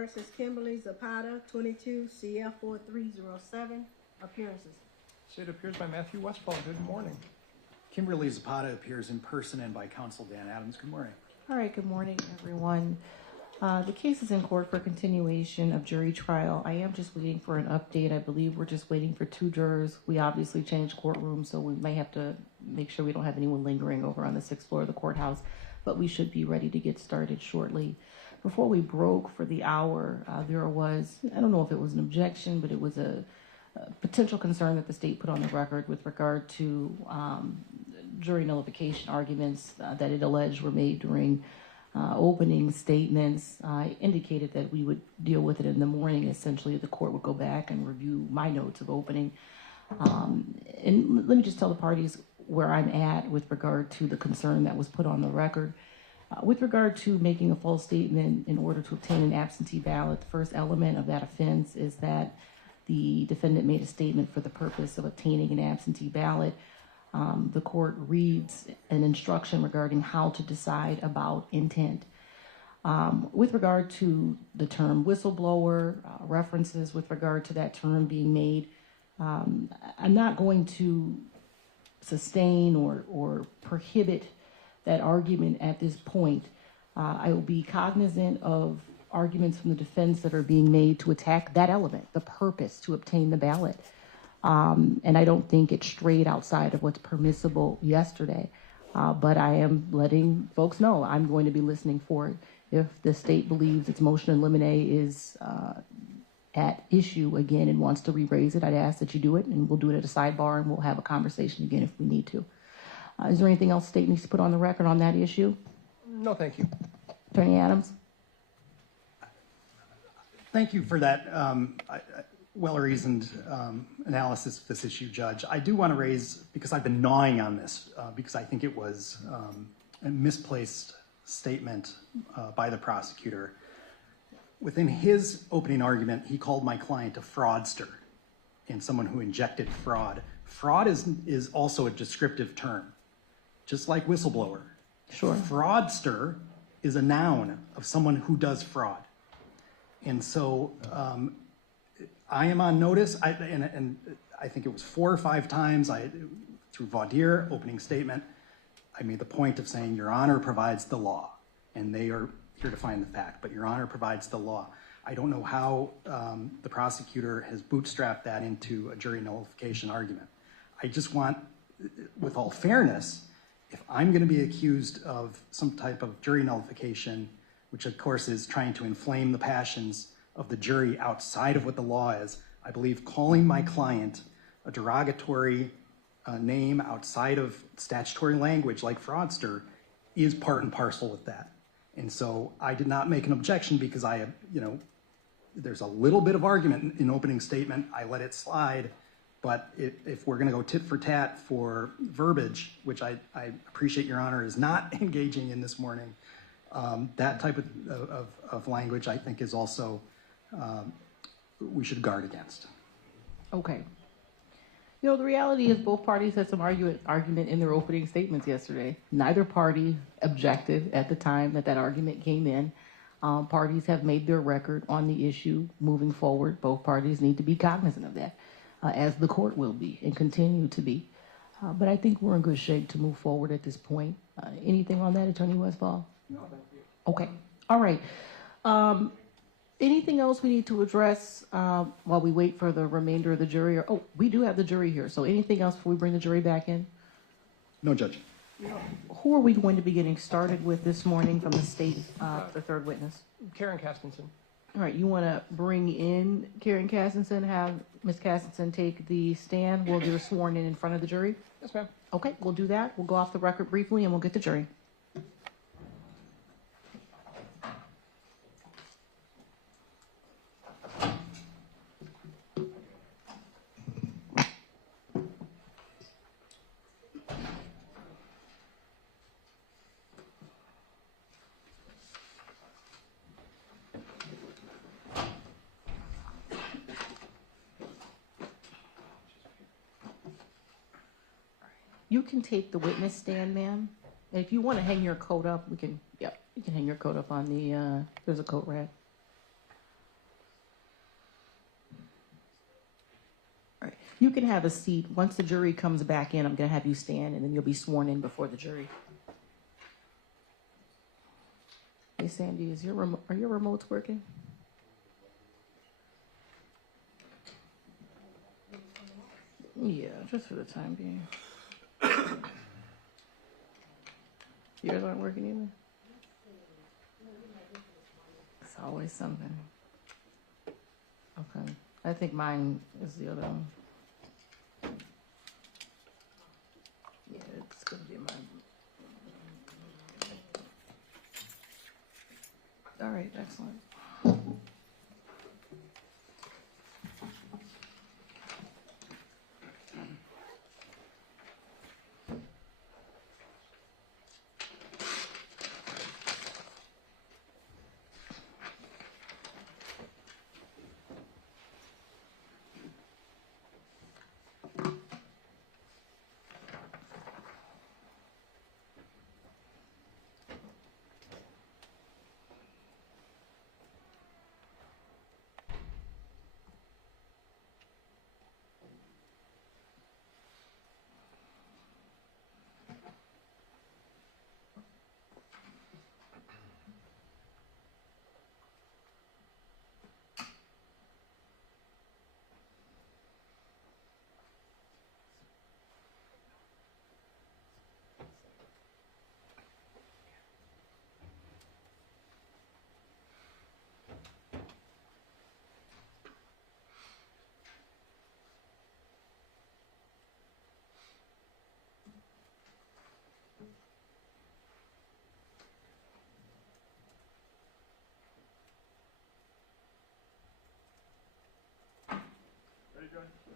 versus Kimberly Zapata, 22 CF 4307. Appearances. State appears by Matthew Westfall. Good morning. Kimberly Zapata appears in person and by counsel Dan Adams. Good morning. All right, good morning, everyone. The case is in court for continuation of jury trial. I am just waiting for an update. I believe we're just waiting for 2 jurors. We obviously changed courtrooms, so we may have to make sure we don't have anyone lingering over on the 6th floor of the courthouse, but we should be ready to get started shortly. Before we broke for the hour, there was, I don't know if it was an objection, but it was a potential concern that the state put on the record with regard to jury nullification arguments that it alleged were made during opening statements. I indicated that we would deal with it in the morning. Essentially, the court would go back and review my notes of opening. And let me just tell the parties where I'm at with regard to the concern that was put on the record. With regard to making a false statement in order to obtain an absentee ballot, the first element of that offense is that the defendant made a statement for the purpose of obtaining an absentee ballot. The court reads an instruction regarding how to decide about intent. With regard to the term whistleblower, references with regard to that term being made, I'm not going to sustain or prohibit that argument at this point. I will be cognizant of arguments from the defense that are being made to attack that element, the purpose to obtain the ballot. And I don't think it strayed outside of what's permissible yesterday. But I am letting folks know I'm going to be listening for it. If the state believes its motion in limine is at issue again and wants to re-raise it, I'd ask that you do it, and we'll do it at a sidebar, and we'll have a conversation again if we need to. Is there anything else the state needs to put on the record on that issue? No, thank you. Attorney Adams? Thank you for that well-reasoned analysis of this issue, Judge. I do want to raise, because I've been gnawing on this, because I think it was a misplaced statement by the prosecutor. Within his opening argument, he called my client a fraudster and someone who injected fraud. Fraud is also a descriptive term, just like whistleblower. Sure. Fraudster is a noun of someone who does fraud. And so I am on notice, and I think it was 4 or 5 times through voir dire, opening statement, I made the point of saying, Your Honor provides the law, and they are here to find the fact, but Your Honor provides the law. I don't know how the prosecutor has bootstrapped that into a jury nullification argument. I just want, with all fairness, if I'm going to be accused of some type of jury nullification, which of course is trying to inflame the passions of the jury outside of what the law is, I believe calling my client a derogatory name outside of statutory language like fraudster is part and parcel with that. And so I did not make an objection because there's a little bit of argument in opening statement. I let it slide. But if we're going to go tit for tat for verbiage, which I appreciate Your Honor is not engaging in this morning, that type of language I think is also we should guard against. Okay. The reality is both parties had some argument in their opening statements yesterday. Neither party objected at the time that argument came in. Parties have made their record on the issue moving forward. Both parties need to be cognizant of that, as the court will be and continue to be. But I think we're in good shape to move forward at this point. Anything on that, Attorney Westfall? No, thank you. Okay. All right. Anything else we need to address while we wait for the remainder of the jury? We do have the jury here. So anything else before we bring the jury back in? No, Judge. Who are we going to be getting started with this morning from the state, the third witness? Karen Castenson. All right. You want to bring in Karen Castenson, have Ms. Castenson take the stand? We'll get her sworn in front of the jury? Yes, ma'am. Okay. We'll do that. We'll go off the record briefly and we'll get the jury. You can take the witness stand, ma'am. And if you want to hang your coat up, you can hang your coat up on the, there's a coat rack. You can have a seat. Once the jury comes back in, I'm going to have you stand, and then you'll be sworn in before the jury. Hey, Sandy, are your remotes working? Yeah, just for the time being. Yours aren't working either? It's always something. Okay. I think mine is the other one. Yeah, it's going to be mine. All right, excellent.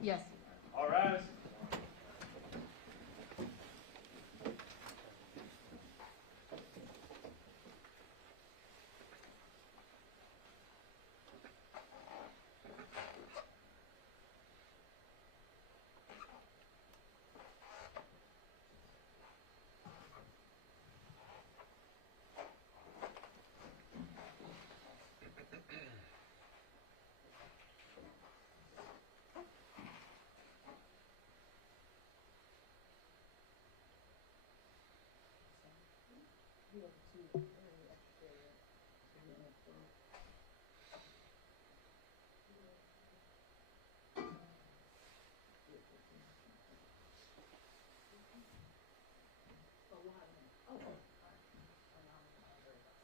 Yes. All rise.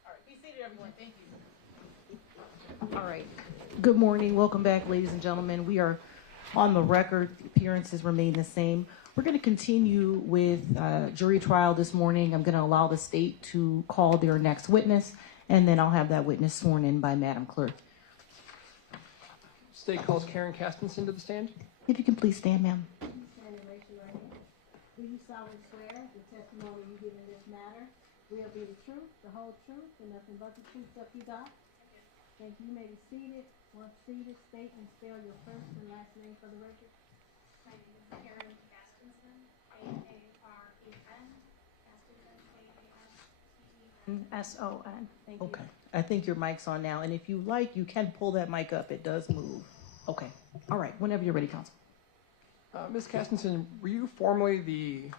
All right, be seated, everyone. Thank you. All right. Good morning. Welcome back, ladies and gentlemen. We are on the record. The appearances remain the same. We're going to continue with jury trial this morning. I'm going to allow the state to call their next witness, and then I'll have that witness sworn in by Madam Clerk. State calls Karen Castenson to the stand. If you can please stand, ma'am. Stand and raise your right hand. Do you solemnly swear the testimony you give in this matter will be the truth, the whole truth, and nothing but the truth that you got? Thank you. You may be seated. Once seated, state and spell your first and last name for the record. My name is Karen Castenson, K-A-R-E-N, Castenson, K-A-S-T-E-N-S-O-N. Thank you. Okay. I think your mic's on now, and if you like, you can pull that mic up. It does move. Okay. All right. Whenever you're ready, counsel. Ms. Castenson, were you formerly the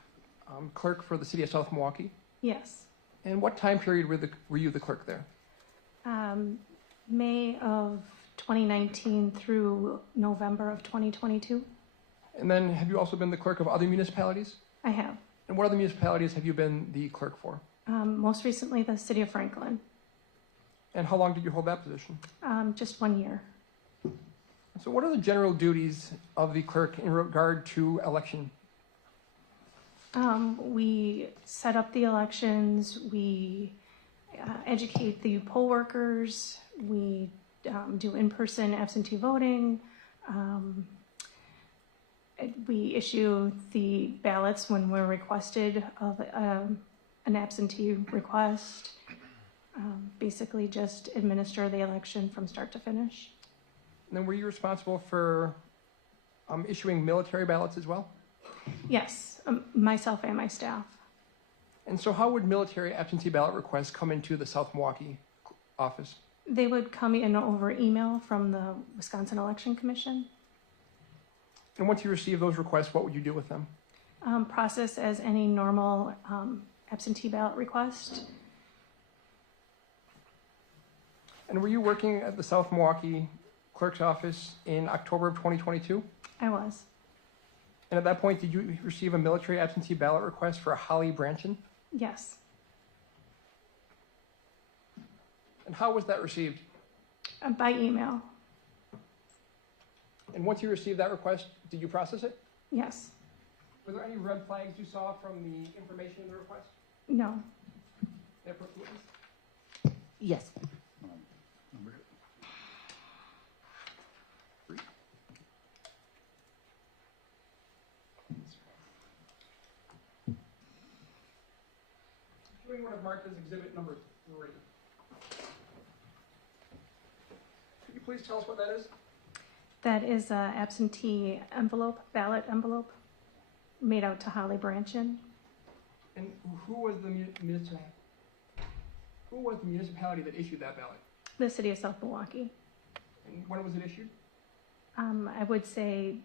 clerk for the city of South Milwaukee? Yes. And what time period were you the clerk there? May of 2019 through November of 2022. And then have you also been the clerk of other municipalities? I have. And what other municipalities have you been the clerk for? Most recently, the city of Franklin. And how long did you hold that position? Just 1 year. So what are the general duties of the clerk in regard to election? We set up the elections. We educate the poll workers. We do in-person absentee voting. We issue the ballots when we're requested of an absentee request. Basically just administer the election from start to finish. And then were you responsible for issuing military ballots as well? Yes, myself and my staff. And so how would military absentee ballot requests come into the South Milwaukee office? They would come in over email from the Wisconsin Election Commission. And once you receive those requests, what would you do with them? Process as any normal absentee ballot request. And were you working at the South Milwaukee Clerk's office in October of 2022? I was. And at that point, did you receive a military absentee ballot request for Janel Brantdjen? Yes. And how was that received? By email. And once you received that request, did you process it? Yes. Were there any red flags you saw from the information in the request? No. Yes. Number- Showing what I've marked as exhibit number 3. Could you please tell us what that is? That is an absentee envelope, ballot envelope, made out to Janel Brantdjen. And who was the municipality that issued that ballot? The city of South Milwaukee. And when was it issued? I would say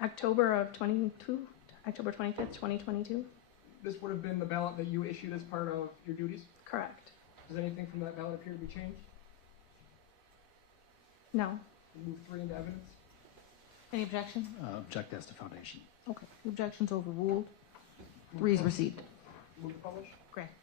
October of 22, October 25th, 2022. This would have been the ballot that you issued as part of your duties? Correct. Does anything from that ballot appear to be changed? No. Move 3 into evidence. Any objection? Object as to foundation. Okay. The objection's overruled. 3 is received. Move to publish. Correct.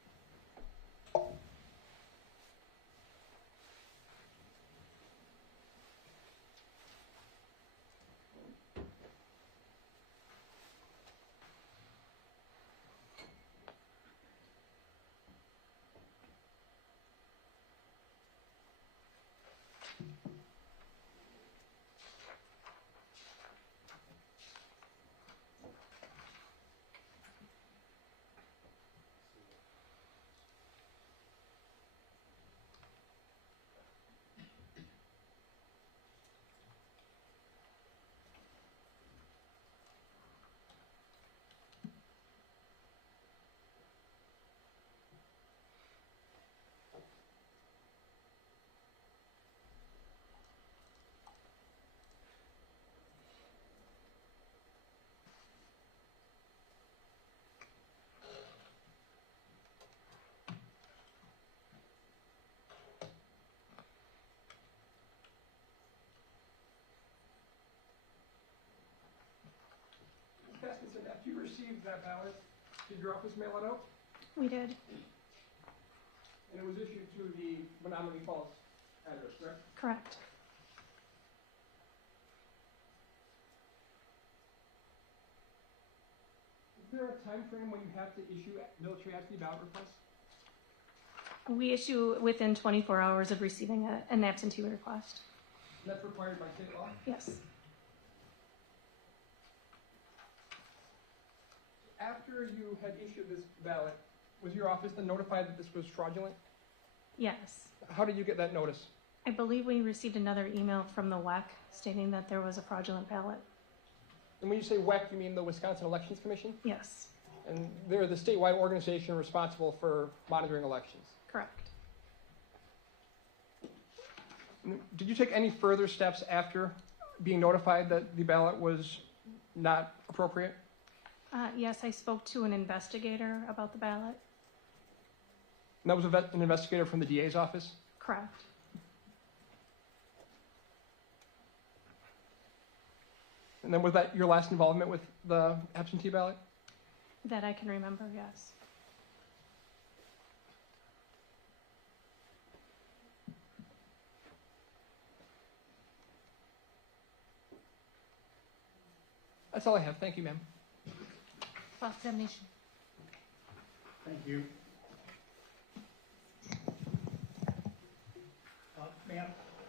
After you received that ballot, did your office mail it out? We did. And it was issued to the Menominee Falls address, correct? Correct. Is there a time frame when you have to issue military absentee ballot requests? We issue within 24 hours of receiving an absentee request. And that's required by state law? Yes. After you had issued this ballot, was your office then notified that this was fraudulent? Yes. How did you get that notice? I believe we received another email from the WEC stating that there was a fraudulent ballot. And when you say WEC, you mean the Wisconsin Elections Commission? Yes. And they're the statewide organization responsible for monitoring elections. Correct. Did you take any further steps after being notified that the ballot was not appropriate? Yes, I spoke to an investigator about the ballot. And that was an investigator from the DA's office? Correct. And then was that your last involvement with the absentee ballot? That I can remember, yes. That's all I have. Thank you, ma'am. Cross-examination. Thank you. Ma'am,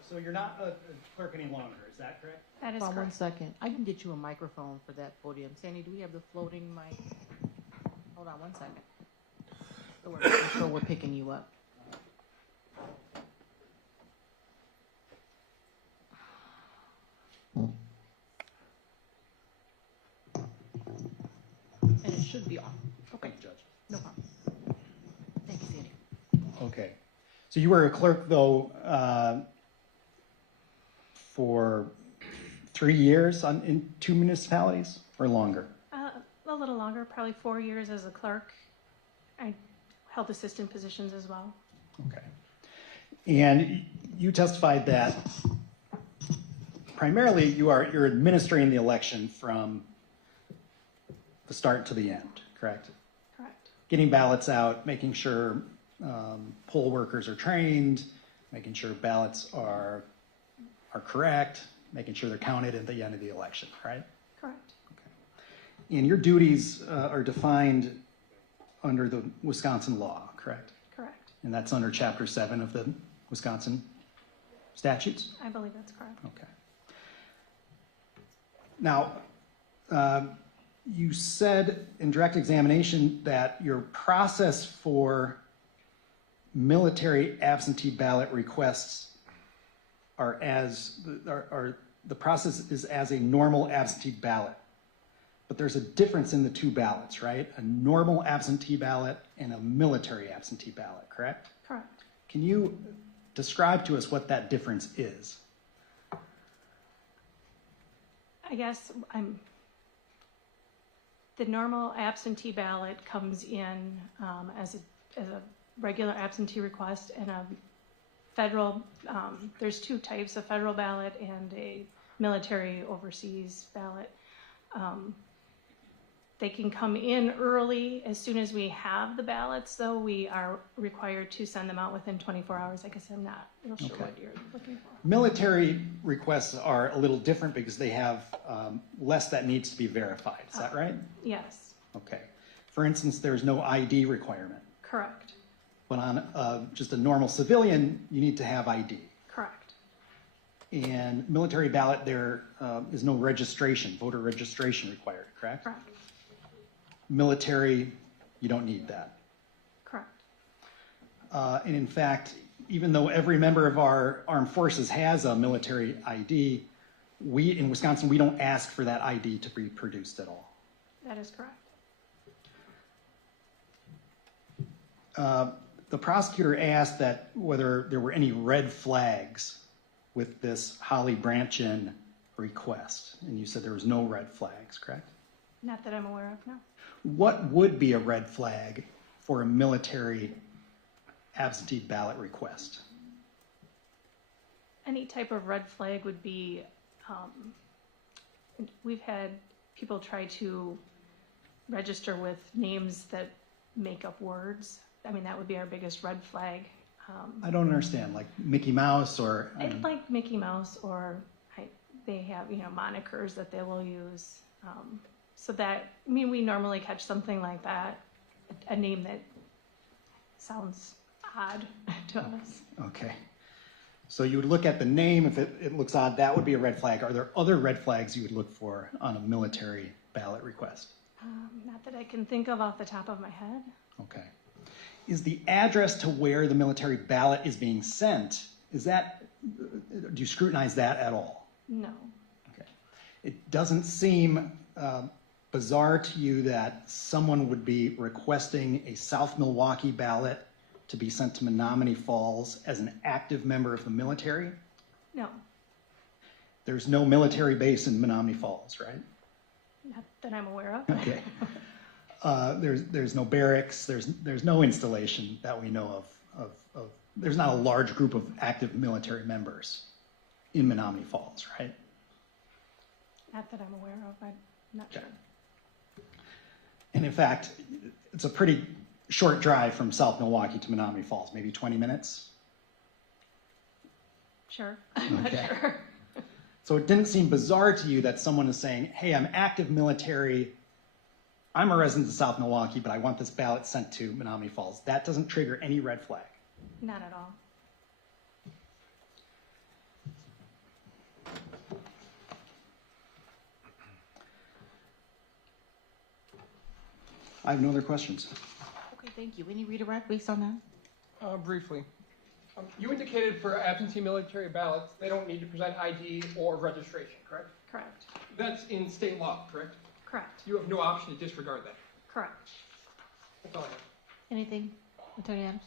so you're not a clerk any longer, is that correct? That is Hold on one correct. second. I can get you a microphone for that podium. Sandy, do we have the floating mic? Hold on one second. So we're making sure we're picking you up. And it should be on. Okay, Thank you, Judge. no problem. Thank you, Sandy. Okay. So you were a clerk, though, for 3 years in 2 municipalities or longer? A little longer, probably 4 years as a clerk. I held assistant positions as well. Okay. And you testified that primarily you're administering the election from the start to the end, correct? Correct. Getting ballots out, making sure poll workers are trained, making sure ballots are correct, making sure they're counted at the end of the election, right? Correct. Okay. And your duties are defined under the Wisconsin law, correct? Correct. And that's under Chapter 7 of the Wisconsin statutes? I believe that's correct. Okay. Now, you said in direct examination that your process for military absentee ballot requests the process is as a normal absentee ballot. But there's a difference in the two ballots, right? A normal absentee ballot and a military absentee ballot, correct? Correct. Can you describe to us what that difference is? I guess the normal absentee ballot comes in as a regular absentee request, and a federal, there's two types, a federal ballot and a military overseas ballot. They can come in early. As soon as we have the ballots, though, we are required to send them out within 24 hours. I guess I'm not real sure what you're looking for. Military requests are a little different because they have less that needs to be verified. Is that right? Yes. Okay. For instance, there's no ID requirement. Correct. But on just a normal civilian, you need to have ID. Correct. And military ballot, there is no registration, voter registration required, correct? Correct. Military, you don't need that. Correct. And in fact, even though every member of our armed forces has a military ID, in Wisconsin, we don't ask for that ID to be produced at all. That is correct. The prosecutor asked that whether there were any red flags with this Holly Brantdjen request, and you said there was no red flags, correct? Not that I'm aware of, no. What would be a red flag for a military absentee ballot request? Any type of red flag would be, we've had people try to register with names that make up words. I mean, that would be our biggest red flag. I don't understand, like Mickey Mouse or... Like Mickey Mouse, or they have, monikers that they will use. So that, we normally catch something like that, a name that sounds odd to us. Okay. So you would look at the name, if it looks odd, that would be a red flag. Are there other red flags you would look for on a military ballot request? Not that I can think of off the top of my head. Okay. Is the address to where the military ballot is being sent, do you scrutinize that at all? No. Okay. It doesn't seem bizarre to you that someone would be requesting a South Milwaukee ballot to be sent to Menominee Falls as an active member of the military? No. There's no military base in Menominee Falls, right? Not that I'm aware of. Okay. There's no barracks, there's no installation that we know of. There's not a large group of active military members in Menominee Falls, right? Not that I'm aware of. I'm not sure. And in fact, it's a pretty short drive from South Milwaukee to Menominee Falls, maybe 20 minutes. Sure. I'm not sure. So it didn't seem bizarre to you that someone is saying, hey, I'm active military, I'm a resident of South Milwaukee, but I want this ballot sent to Menominee Falls. That doesn't trigger any red flag. Not at all. I have no other questions. Okay, thank you. Any redirect based on that? Briefly. You indicated for absentee military ballots, they don't need to present ID or registration, correct? Correct. That's in state law, correct? Correct. You have no option to disregard that. Correct. That's all I have. Anything, Attorney Adams?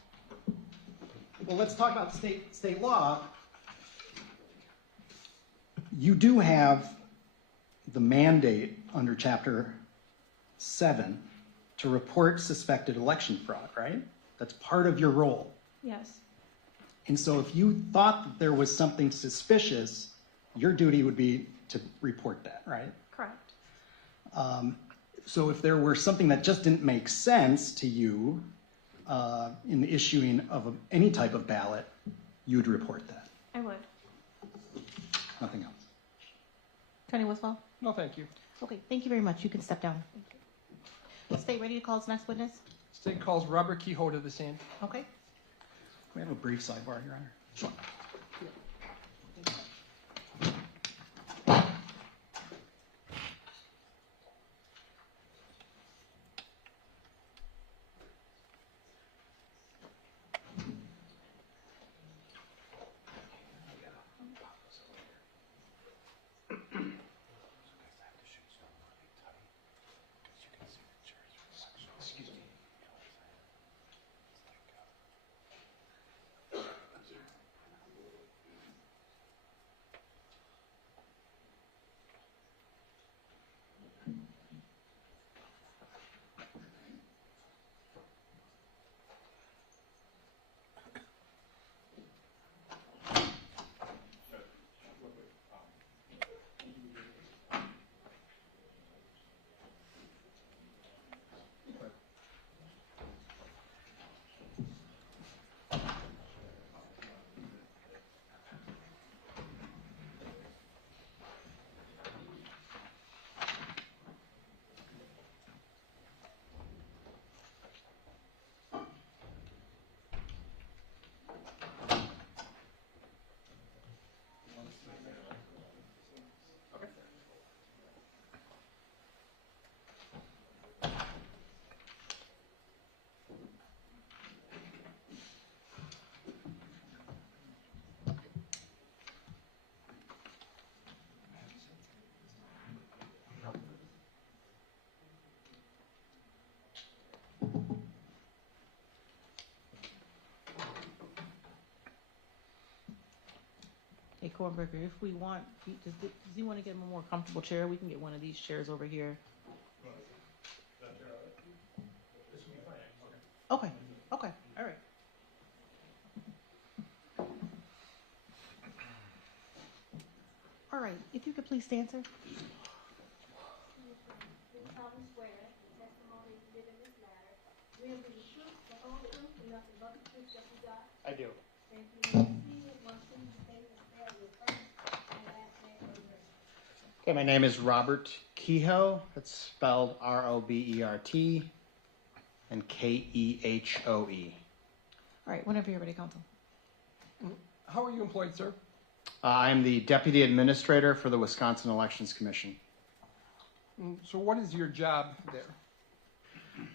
Well, let's talk about state law. You do have the mandate under Chapter 7 to report suspected election fraud, right? That's part of your role. Yes, And so if you thought that there was something suspicious, your duty would be to report that, right? correct. So if there were something that just didn't make sense to you in the issuing of any type of ballot, you would report that. I would. Nothing else. Attorney Westfall? No, thank you. Okay, thank you very much. You can step down. State ready to call its next witness? State calls Robert Kehoe to the stand. Okay. Can we have a brief sidebar, Your Honor? Sure. Hey, Cornberger, if we want, does he want to get him a more comfortable chair? We can get one of these chairs over here. Okay, okay, all right. All right, if you could please stand, sir. Do solemnly swear the testimony you give in this matter will be the truth, the whole truth, and nothing but the truth, so help you God? I do. Thank you. You may proceed. Once you state and spell your first and last name for the record. Okay, my name is Robert Kehoe. It's spelled Robert and Kehoe. All right, whenever you're ready, counsel. How are you employed, sir? I'm the Deputy Administrator for the Wisconsin Elections Commission. So what is your job there?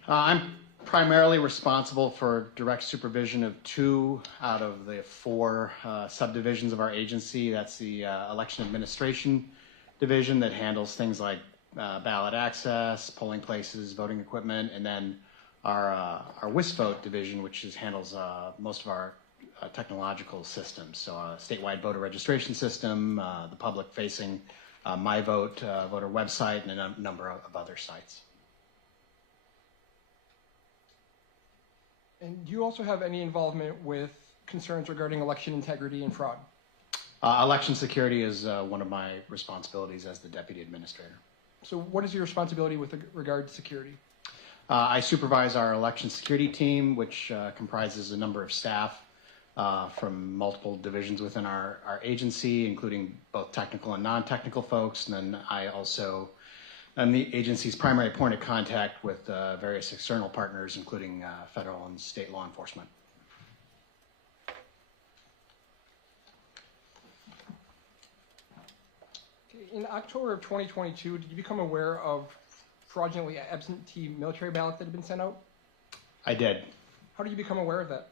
I'm primarily responsible for direct supervision of 2 out of the 4 subdivisions of our agency. That's the Election Administration Division that handles things like ballot access, polling places, voting equipment, and then our WISVOTE division, which handles most of our technological systems. So a statewide voter registration system, the public-facing My Vote voter website, and a number of other sites. And do you also have any involvement with concerns regarding election integrity and fraud? Election security is one of my responsibilities as the Deputy Administrator. So what is your responsibility with regard to security? I supervise our election security team, which comprises a number of staff from multiple divisions within our agency, including both technical and non-technical folks. And then I also am the agency's primary point of contact with various external partners, including federal and state law enforcement. In October of 2022, did you become aware of fraudulently absentee military ballots that had been sent out? I did. How did you become aware of that?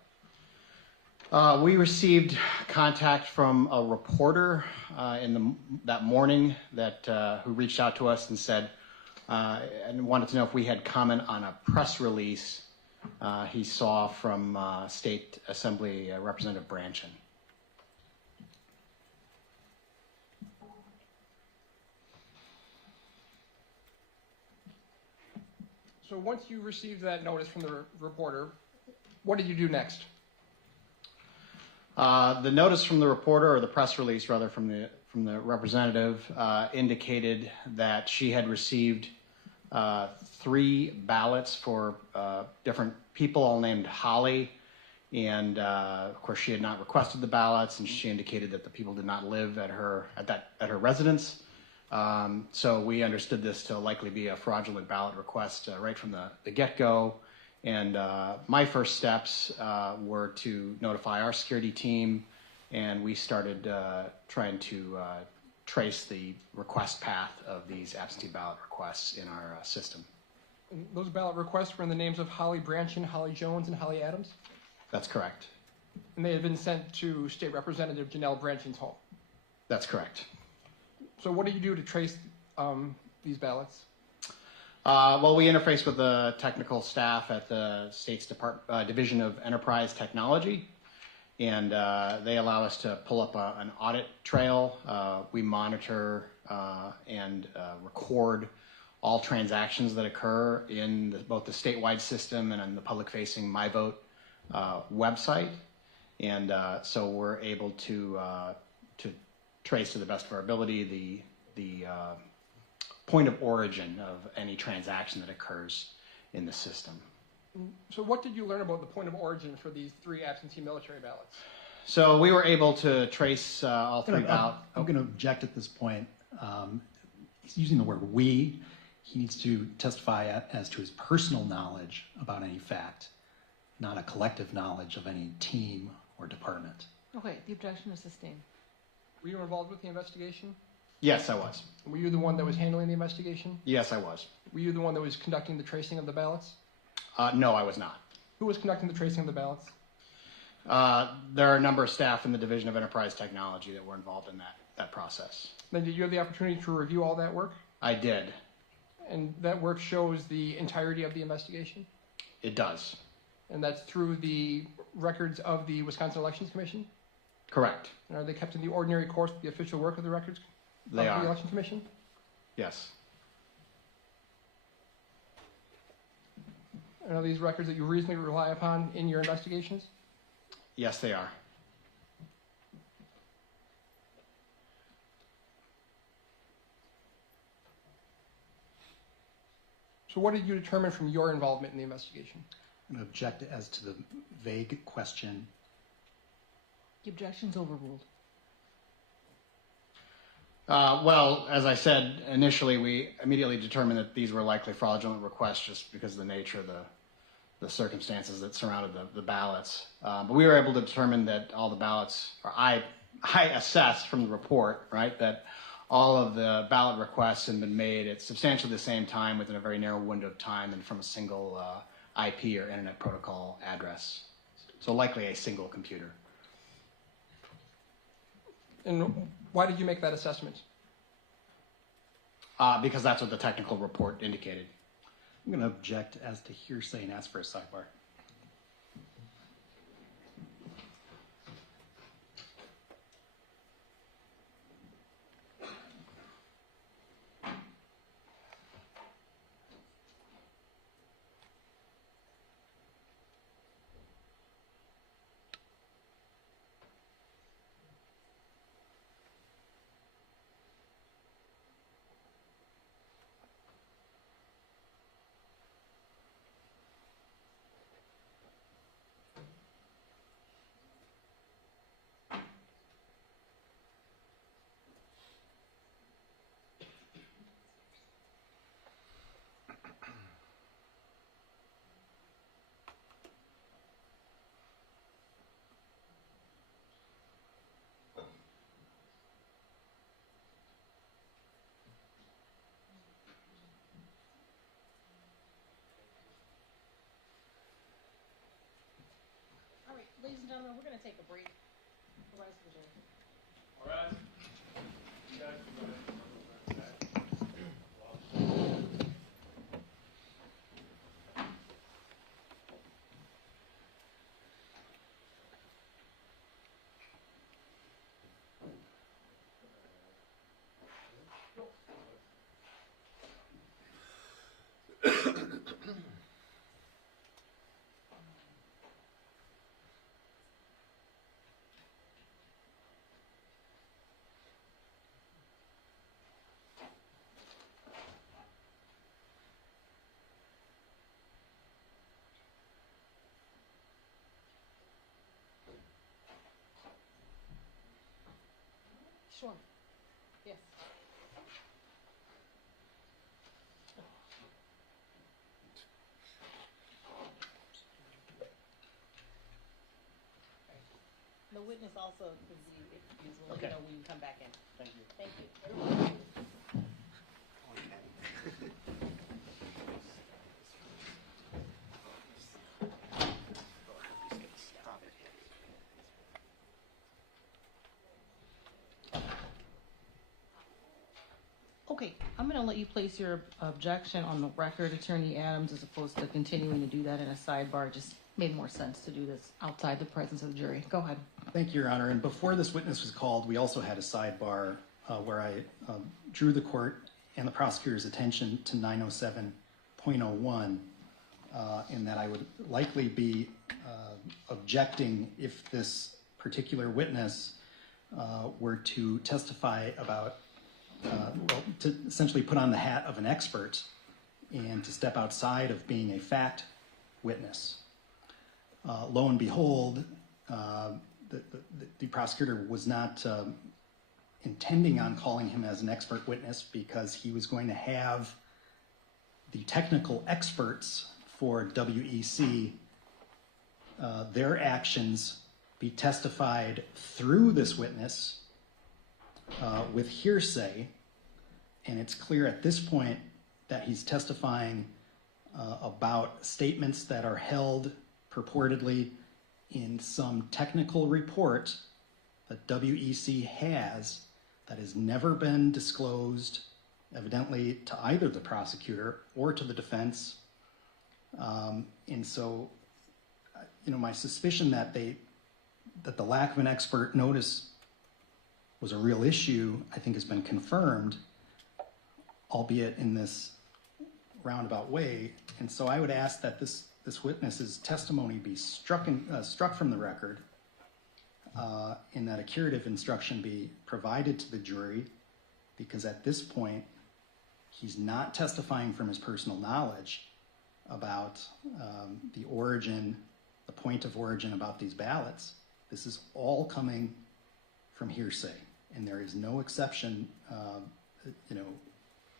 We received contact from a reporter that morning who reached out to us and said and wanted to know if we had comment on a press release he saw from State Assembly Representative Brantdjen. So once you received that notice from the reporter, what did you do next? The notice from the reporter, or the press release rather, from the representative, indicated that she had received 3 ballots for different people, all named Holly, and of course she had not requested the ballots, and she indicated that the people did not live at her residence. So we understood this to likely be a fraudulent ballot request right from the get-go. And my first steps were to notify our security team, and we started trying to trace the request path of these absentee ballot requests in our system. And those ballot requests were in the names of Holly Brantdjen, Holly Jones, and Holly Adams? That's correct. And they had been sent to State Representative Janel Brantdjen's home? That's correct. So what did you do to trace these ballots? Well, we interface with the technical staff at the state's Division of Enterprise Technology, and they allow us to pull up an audit trail. We monitor and record all transactions that occur in both the statewide system and on the public-facing MyVote website, and so we're able to trace to the best of our ability the point of origin of any transaction that occurs in the system. So what did you learn about the point of origin for these 3 absentee military ballots? So we were able to trace all 3 ballots. I'm going to object at this point. He's using the word "we." He needs to testify as to his personal knowledge about any fact, not a collective knowledge of any team or department. Okay, the objection is sustained. Were you involved with the investigation? Yes, I was. Were you the one that was handling the investigation? Yes, I was. Were you the one that was conducting the tracing of the ballots? No, I was not. Who was conducting the tracing of the ballots? There are a number of staff in the Division of Enterprise Technology that were involved in that process. Then did you have the opportunity to review all that work? I did. And that work shows the entirety of the investigation? It does. And that's through the records of the Wisconsin Elections Commission? Correct. And are they kept in the ordinary course of the official work of the records They of are. the Election Commission? Yes. And are these records that you reasonably rely upon in your investigations? Yes, they are. So what did you determine from your involvement in the investigation? I'm going to object as to the vague question. The objection's overruled. Well, as I said, initially we immediately determined that these were likely fraudulent requests just because of the nature of the circumstances that surrounded the ballots. But we were able to determine that all the ballots, or I assessed from the report, right, that all of the ballot requests had been made at substantially the same time within a very narrow window of time and from a single IP or Internet Protocol address. So likely a single computer. And why did you make that assessment? Because that's what the technical report indicated. I'm going to object as to hearsay and ask for a sidebar. All right, ladies and gentlemen, we're going to take a break. The rest of the day. All right. You guys can go ahead. Sure. Yes. The witness also could be excused when Okay. when you come back in. Thank you. Thank you. Okay, I'm going to let you place your objection on the record, Attorney Adams, as opposed to continuing to do that in a sidebar. It just made more sense to do this outside the presence of the jury. Go ahead. Thank you, Your Honor. And before this witness was called, we also had a sidebar where I drew the court and the prosecutor's attention to 907.01 in that I would likely be objecting if this particular witness were to testify about, to essentially put on the hat of an expert and to step outside of being a fact witness. Lo and behold, the prosecutor was not intending on calling him as an expert witness because he was going to have the technical experts for WEC, their actions be testified through this witness with hearsay. And it's clear at this point that he's testifying about statements that are held purportedly in some technical report that WEC has that has never been disclosed, evidently, to either the prosecutor or to the defense. And so, my suspicion that the lack of an expert notice was a real issue, I think has been confirmed, albeit in this roundabout way. And so I would ask that this witness's testimony be struck from the record, and that a curative instruction be provided to the jury, because at this point, he's not testifying from his personal knowledge about the origin, the point of origin about these ballots. This is all coming from hearsay, and there is no exception.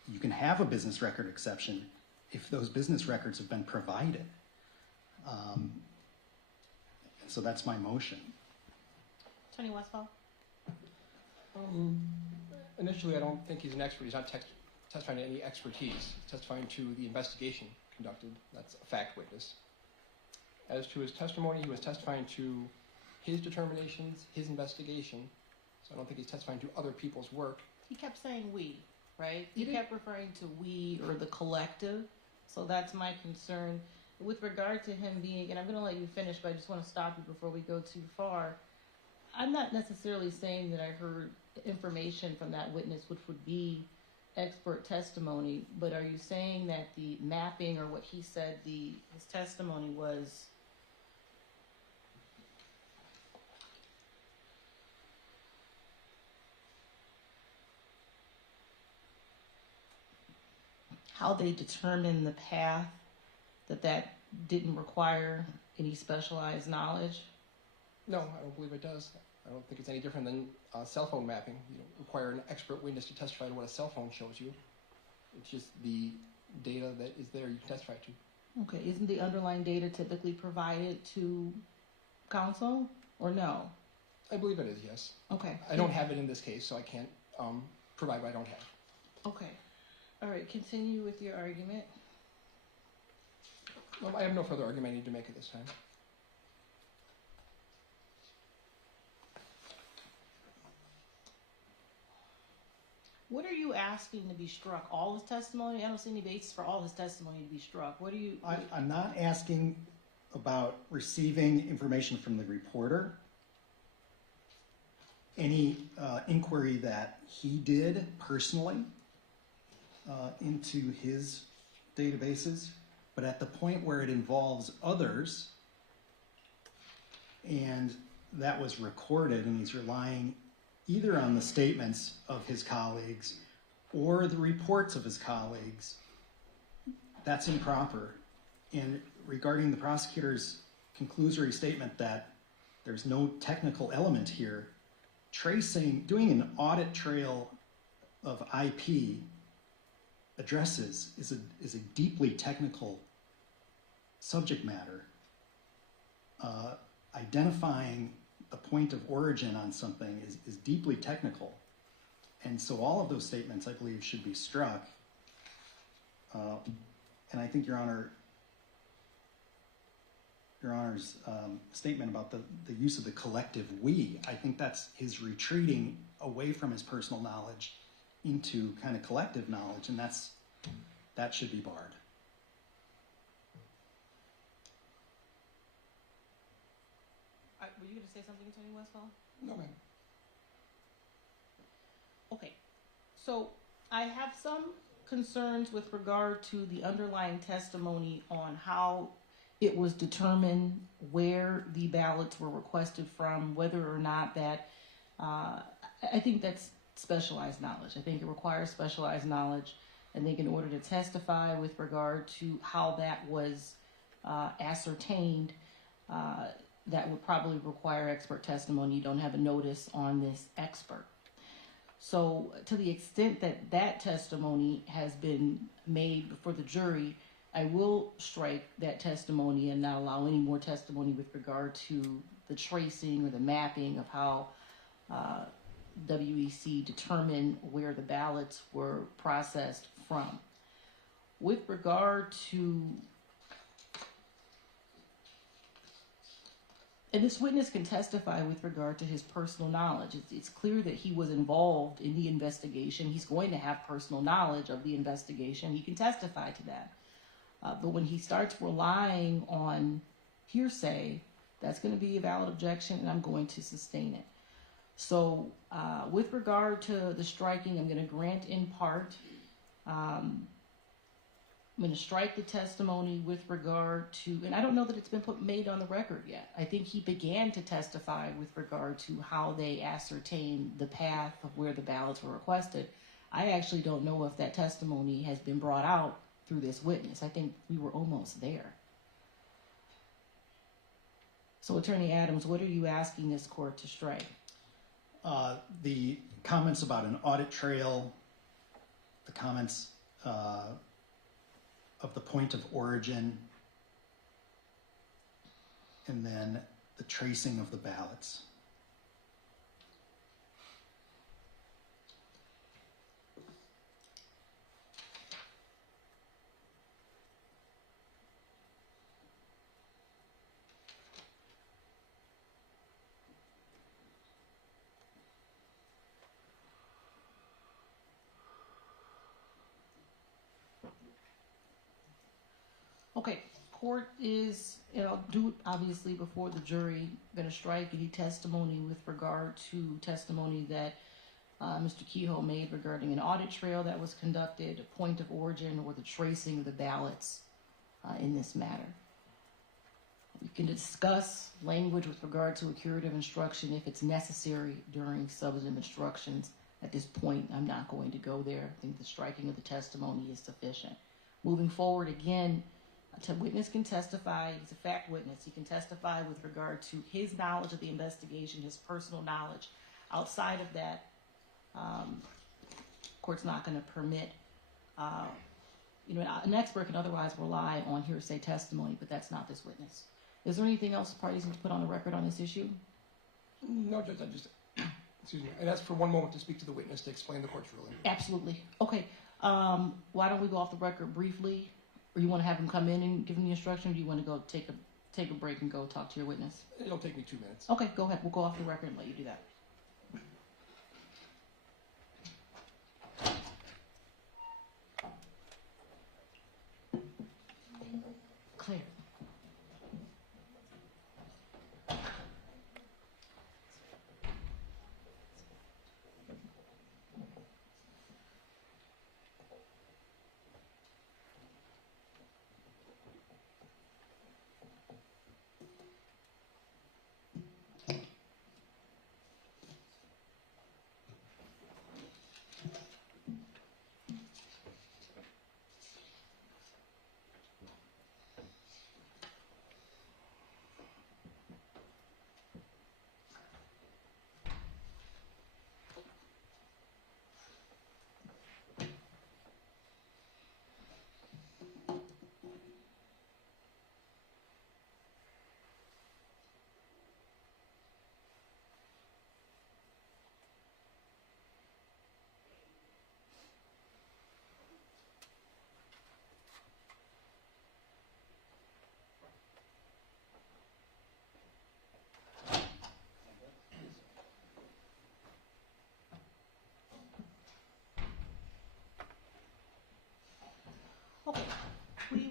You can have a business record exception if those business records have been provided. So that's my motion. Attorney Westphal? Initially, I don't think he's an expert. He's not testifying to any expertise. He's testifying to the investigation conducted. That's a fact witness. As to his testimony, he was testifying to his determinations, his investigation. So I don't think he's testifying to other people's work. He kept saying we, right? He He did. kept referring to we or the collective. So that's my concern. With regard to him being, and I'm going to let you finish, but I just want to stop you before we go too far. I'm not necessarily saying that I heard information from that witness which would be expert testimony, but are you saying that the mapping or what he said his testimony was how they determine the path, that didn't require any specialized knowledge? No, I don't believe it does. I don't think it's any different than cell phone mapping. You don't require an expert witness to testify to what a cell phone shows you. It's just the data that is there you can testify to. Okay, isn't the underlying data typically provided to counsel or no? I believe it is, yes. Okay. I don't have it in this case, so I can't provide what I don't have. Okay. All right, continue with your argument. I have no further argument I need to make at this time. What are you asking to be struck? All his testimony? I don't see any basis for all his testimony to be struck. What are you? I'm not asking about receiving information from the reporter. Any inquiry that he did personally into his databases, but at the point where it involves others, and that was recorded, and he's relying either on the statements of his colleagues or the reports of his colleagues, that's improper. And regarding the prosecutor's conclusory statement that there's no technical element here, doing an audit trail of IP addresses is a deeply technical subject matter. Identifying the point of origin on something is deeply technical. And so all of those statements, I believe, should be struck. And I think Your Honor's statement about the use of the collective we, I think that's his retreating away from his personal knowledge into kind of collective knowledge, and that should be barred. Were you going to say something, Attorney Westphal? No, ma'am. Okay, so I have some concerns with regard to the underlying testimony on how it was determined where the ballots were requested from, whether or not that, I think that's specialized knowledge. I think it requires specialized knowledge. I think in order to testify with regard to how that was ascertained, that would probably require expert testimony. You don't have a notice on this expert. So to the extent that that testimony has been made before the jury, I will strike that testimony and not allow any more testimony with regard to the tracing or the mapping of how WEC determined where the ballots were processed from. With regard to, and this witness can testify with regard to his personal knowledge. It's clear that he was involved in the investigation. He's going to have personal knowledge of the investigation. He can testify to that. But when he starts relying on hearsay, that's going to be a valid objection, and I'm going to sustain it. So with regard to the striking, I'm going to grant in part. I'm going to strike the testimony with regard to, and I don't know that it's been made on the record yet. I think he began to testify with regard to how they ascertained the path of where the ballots were requested. I actually don't know if that testimony has been brought out through this witness. I think we were almost there. So Attorney Adams, what are you asking this court to strike? The comments about an audit trail, the comments of the point of origin, and then the tracing of the ballots. Okay, court is, I'll do it obviously before the jury, going to strike any testimony with regard to testimony that Mr. Kehoe made regarding an audit trail that was conducted, a point of origin, or the tracing of the ballots in this matter. We can discuss language with regard to a curative instruction if it's necessary during substantive instructions. At this point, I'm not going to go there. I think the striking of the testimony is sufficient. Moving forward, again, a witness can testify. He's a fact witness. He can testify with regard to his knowledge of the investigation, his personal knowledge. Outside of that, court's not going to permit, an expert can otherwise rely on hearsay testimony, but that's not this witness. Is there anything else parties need to put on the record on this issue? No, Judge, I just, excuse me, I'd ask for one moment to speak to the witness to explain the court's ruling. Absolutely. Okay. Why don't we go off the record briefly? Or you want to have him come in and give him the instruction, or do you want to go take a break and go talk to your witness? It'll take me 2 minutes. Okay, go ahead. We'll go off the record and let you do that. Claire.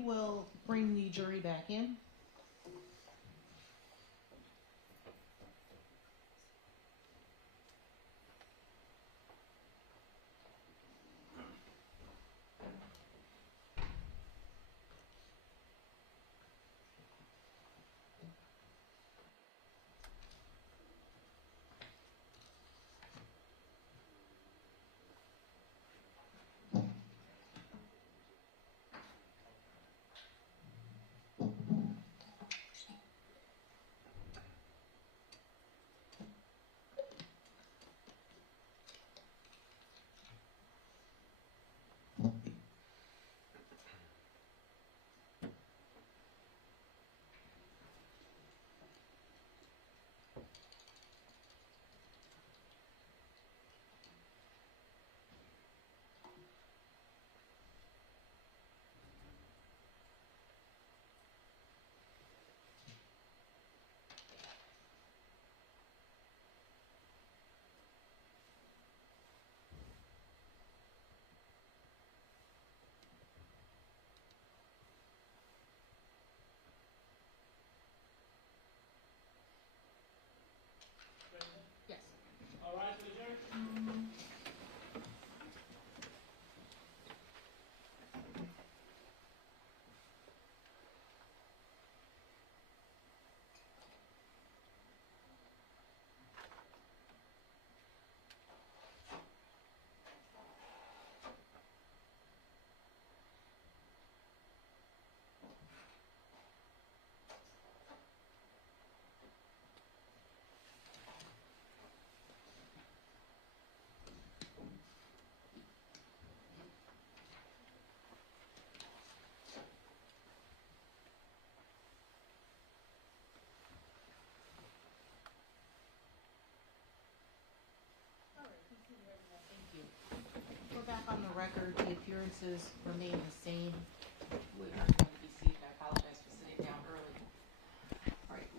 will bring the jury back in. Yes. All right, the judge. We're back on the record. The appearances remain the same. We are going to be seated. I apologize for sitting down early. All right.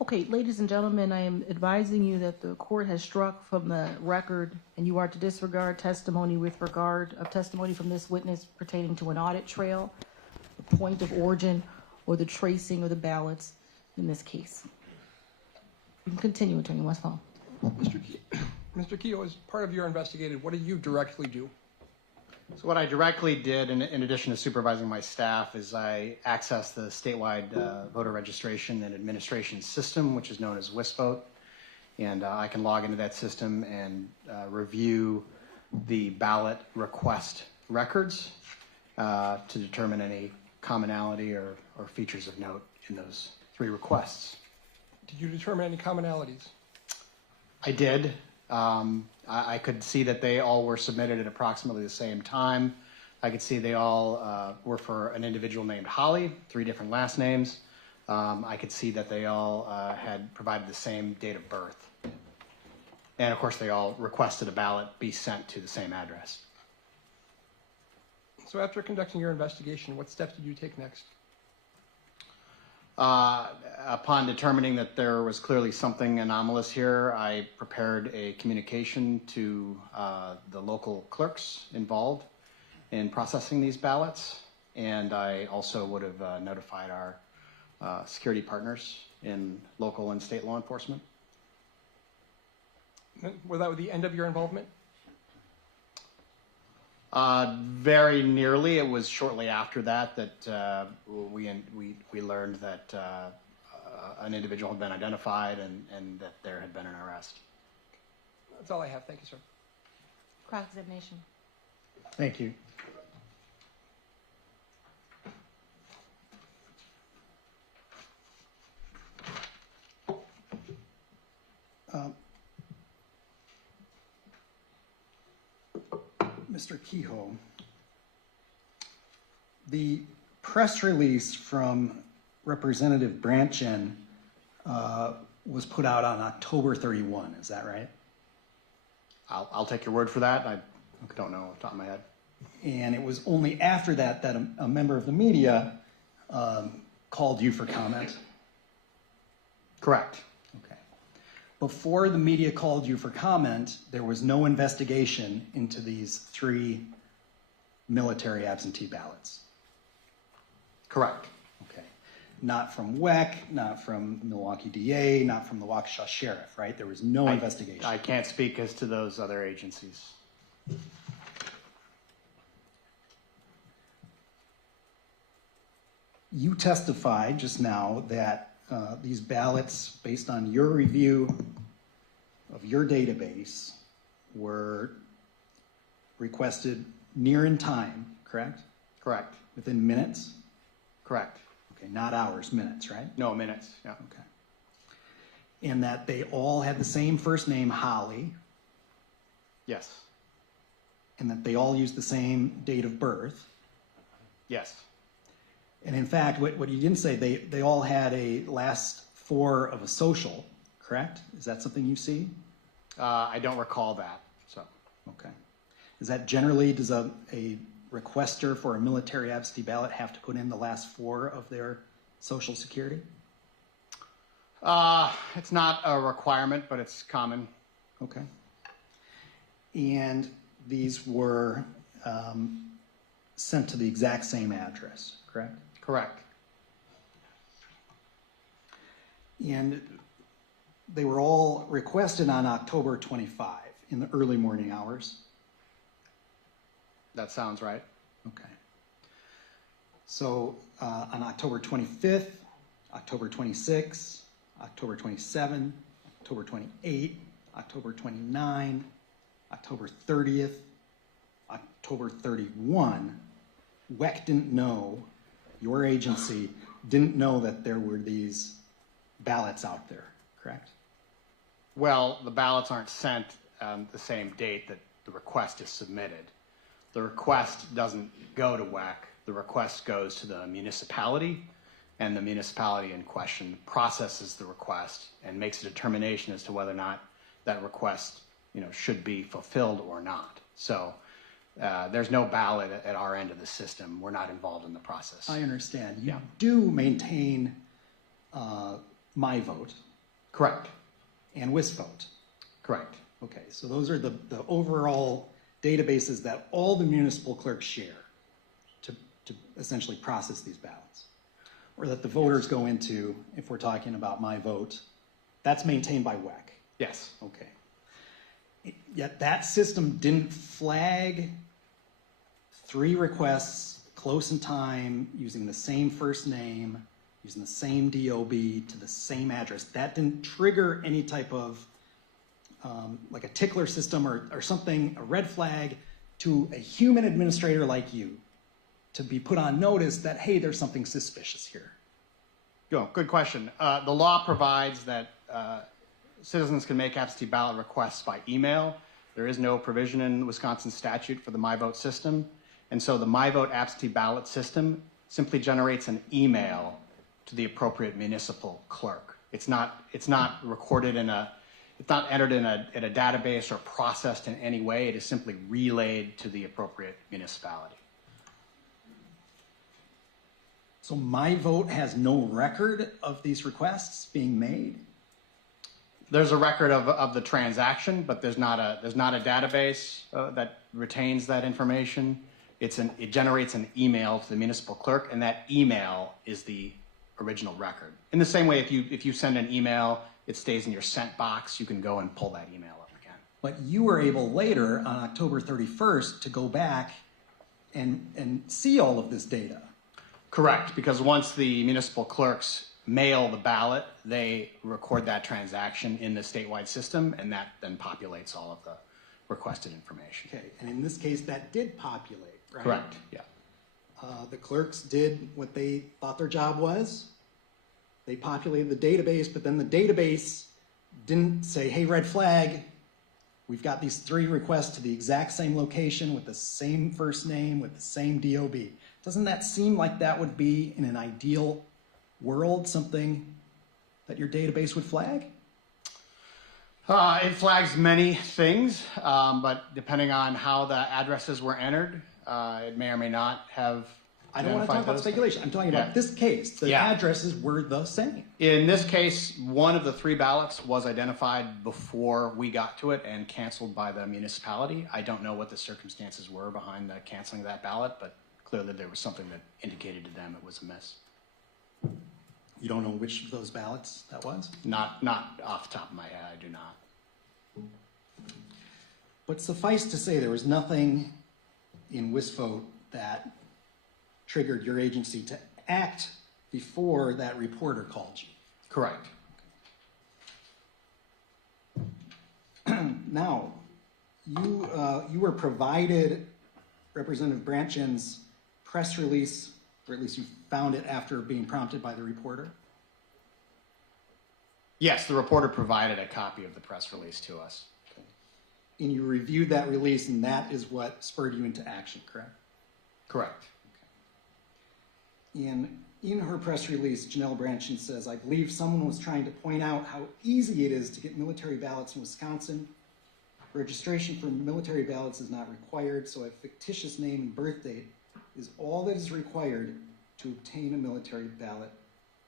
Okay, ladies and gentlemen, I am advising you that the court has struck from the record, and you are to disregard testimony with regard of testimony from this witness pertaining to an audit trail, the point of origin, or the tracing of the ballots in this case. You can continue, Attorney Westphal. Mr. Keogh, as part of your investigation, what did you directly do? So what I directly did, in addition to supervising my staff, is I accessed the statewide voter registration and administration system, which is known as WISVote, and I can log into that system and review the ballot request records to determine any commonality or features of note in those three requests. Did you determine any commonalities? I did. I could see that they all were submitted at approximately the same time. I could see they all were for an individual named Holly, 3 different last names. I could see that they all had provided the same date of birth. And of course, they all requested a ballot be sent to the same address. So after conducting your investigation, what steps did you take next? Upon determining that there was clearly something anomalous here, I prepared a communication to the local clerks involved in processing these ballots, and I also would have notified our security partners in local and state law enforcement. Was that the end of your involvement? Very nearly. It was shortly after that that we learned that an individual had been identified and that there had been an arrest. That's all I have. Thank you, sir. Cross-examination. Thank you. Mr. Kehoe, the press release from Representative Brantdjen was put out on October 31. Is that right? I'll take your word for that. I don't know off the top of my head. And it was only after that that a member of the media called you for comment? Correct. Okay. before the media called you for comment, there was no investigation into these 3 military absentee ballots. Correct. Okay. Not from WEC, not from Milwaukee DA, not from the Waukesha Sheriff, right? There was no investigation. I can't speak as to those other agencies. You testified just now that these ballots, based on your review of your database, were requested near in time, correct? Correct. Within minutes? Correct. Okay, not hours, minutes, right? No, minutes, yeah. Okay. And that they all had the same first name, Holly, Yes. and that they all used the same date of birth. Yes. And in fact, what you didn't say, they all had a last 4 of a social, correct? Is that something you see? I don't recall that, so. Okay. Is that generally, does a requester for a military absentee ballot have to put in the last 4 of their social security? It's not a requirement, but it's common. Okay. And these were sent to the exact same address, correct? Correct. And they were all requested on October 25 in the early morning hours. That sounds right. Okay. So on October 25th, October 26th, October 27, October 28, October 29, October 30th, October 31, WEC didn't know, your agency didn't know that there were these ballots out there, correct? Well, the ballots aren't sent on the same date that the request is submitted. The request doesn't go to WEC. The request goes to the municipality, and the municipality in question processes the request and makes a determination as to whether or not that request, should be fulfilled or not. So there's no ballot at our end of the system. We're not involved in the process. I understand. You Yeah. do maintain my vote Correct. and WISVote. Correct. Okay, so those are the overall databases that all the municipal clerks share to essentially process these ballots. Or that the voters go into, if we're talking about my vote, that's maintained by WEC. Yes. Okay. Yet that system didn't flag 3 requests close in time using the same first name, using the same DOB to the same address. That didn't trigger any type of like a tickler system or something, a red flag to a human administrator like you to be put on notice that, hey, there's something suspicious here. Good question. The law provides that citizens can make absentee ballot requests by email. There is no provision in the Wisconsin statute for the MyVote system. And so the MyVote absentee ballot system simply generates an email to the appropriate municipal clerk. It's not recorded it's not entered in a database or processed in any way. It is simply relayed to the appropriate municipality. So MyVote has no record of these requests being made? There's a record of the transaction, but there's not a database that retains that information. It generates an email to the municipal clerk, and that email is the original record. In the same way, if you send an email, it stays in your sent box. You can go and pull that email up again. But you were able later on October 31st to go back and see all of this data. Correct, because once the municipal clerks mail the ballot, they record that transaction in the statewide system, and that then populates all of the requested information. Okay, and in this case, that did populate, right? Correct, yeah. The clerks did what they thought their job was. They populated the database, but then the database didn't say, hey, red flag, we've got these 3 requests to the exact same location with the same first name, with the same DOB. Doesn't that seem like that would be, in an ideal world, something that your database would flag? It flags many things, but depending on how the addresses were entered, it may or may not have I don't want to talk about speculation. I'm talking about this case. The addresses were the same. In this case, one of the 3 ballots was identified before we got to it and canceled by the municipality. I don't know what the circumstances were behind the canceling of that ballot, but clearly there was something that indicated to them it was a miss. You don't know which of those ballots that was? Not off the top of my head, I do not. But suffice to say, there was nothing in WISVOTE that triggered your agency to act before that reporter called you. Correct. Now, you were provided Representative Brantdjen's press release, or at least you found it after being prompted by the reporter? Yes, the reporter provided a copy of the press release to us. And you reviewed that release, and that is what spurred you into action, correct? Correct. In her press release, Janel Brantdjen says, I believe someone was trying to point out how easy it is to get military ballots in Wisconsin. Registration for military ballots is not required, so a fictitious name and birth date is all that is required to obtain a military ballot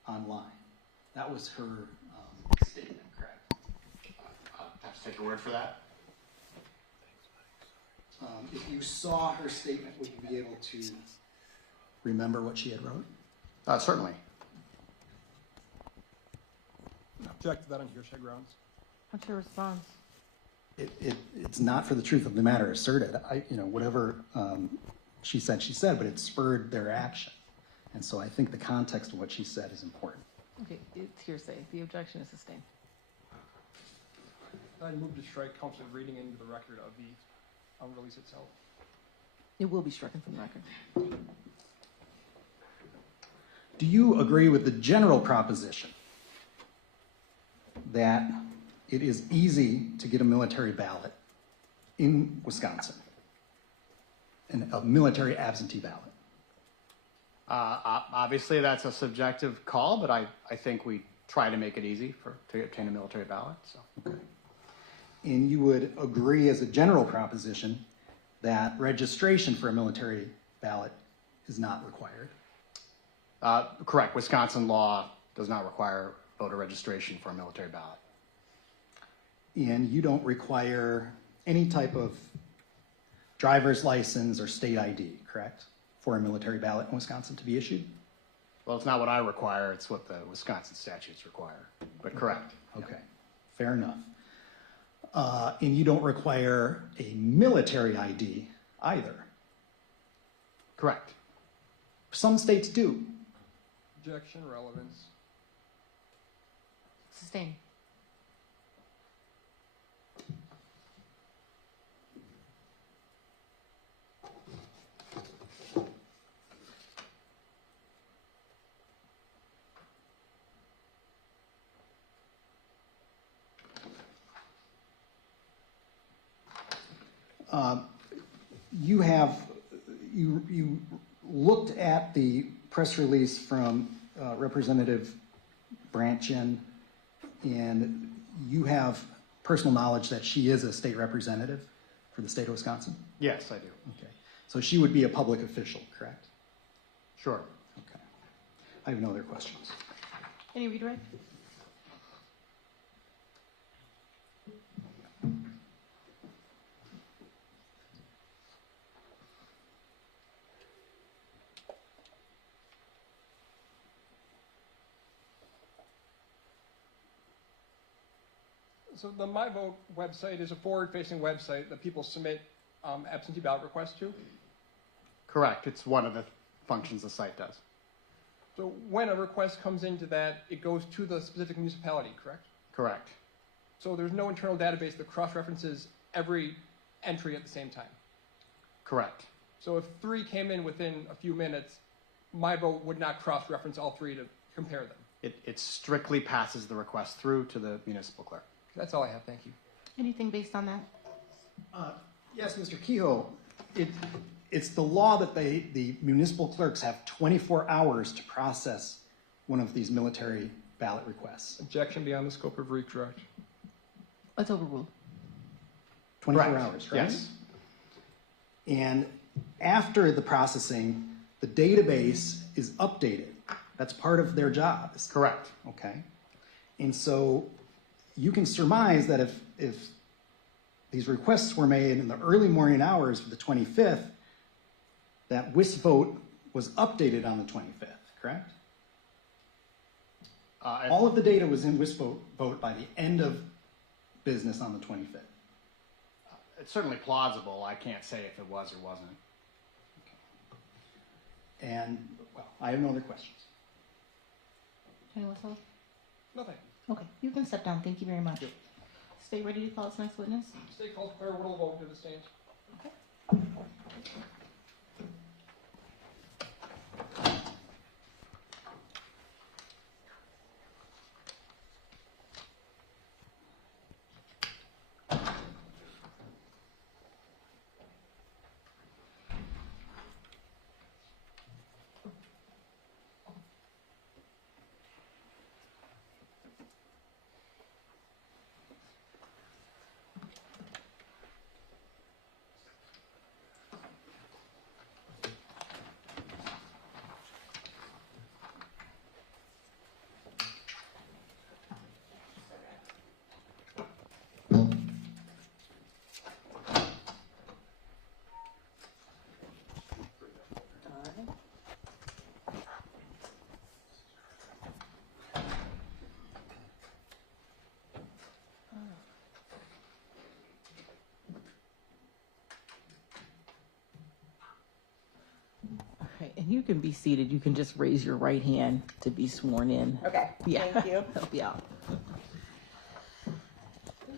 online. That was her statement, correct? I'll have to take your word for that. If you saw her statement, would you be able to remember what she had wrote? Certainly. Object to that on hearsay grounds. What's your response? It's not for the truth of the matter asserted. Whatever she said, but it spurred their action. And so I think the context of what she said is important. Okay, it's hearsay. The objection is sustained. I move to strike counsel reading into the record of the release itself. It will be stricken from the record. Do you agree with the general proposition that it is easy to get a military ballot in Wisconsin, and a military absentee ballot? Obviously, that's a subjective call, but I think we try to make it easy to obtain a military ballot. So. Okay. And you would agree as a general proposition that registration for a military ballot is not required? Correct. Wisconsin law does not require voter registration for a military ballot. And you don't require any type of driver's license or state ID, correct, for a military ballot in Wisconsin to be issued? Well, it's not what I require, it's what the Wisconsin statutes require, but correct. Okay, fair enough. And you don't require a military ID either? Correct. Some states do. Objection, relevance. Sustained. You looked at the press release from Representative Brantdjen, and you have personal knowledge that she is a state representative for the state of Wisconsin? Yes, I do. Okay. So she would be a public official, correct? Sure. Okay. I have no other questions. Any redirect? So the MyVote website is a forward-facing website that people submit absentee ballot requests to. Correct. It's one of the functions the site does. So when a request comes into that, it goes to the specific municipality, correct? Correct. So there's no internal database that cross-references every entry at the same time. Correct. So if 3 came in within a few minutes, MyVote would not cross-reference all 3 to compare them. It strictly passes the request through to the municipal clerk. That's all I have. Thank you. Anything based on that? Yes, Mr. Kehoe, it's the law that the municipal clerks have 24 hours to process one of these military ballot requests. Objection beyond the scope of redirect. It's overruled. 24 Correct. hours, right? Yes. And after the processing, the database is updated. That's part of their job. Correct. Okay. And so you can surmise that if these requests were made in the early morning hours of the 25th, that WIS vote was updated on the 25th, correct? All of the data was in WIS vote by the end of business on the 25th. It's certainly plausible. I can't say if it was or wasn't. And, well, I have no other questions. Anyone else? Nothing. Okay, you can step down. Thank you very much. Stay ready to call its next witness. Stay called, Claire Whittle, vote to the stand. Okay, and you can be seated. You can just raise your right hand to be sworn in. Okay, Yeah. thank you. Help you out. Do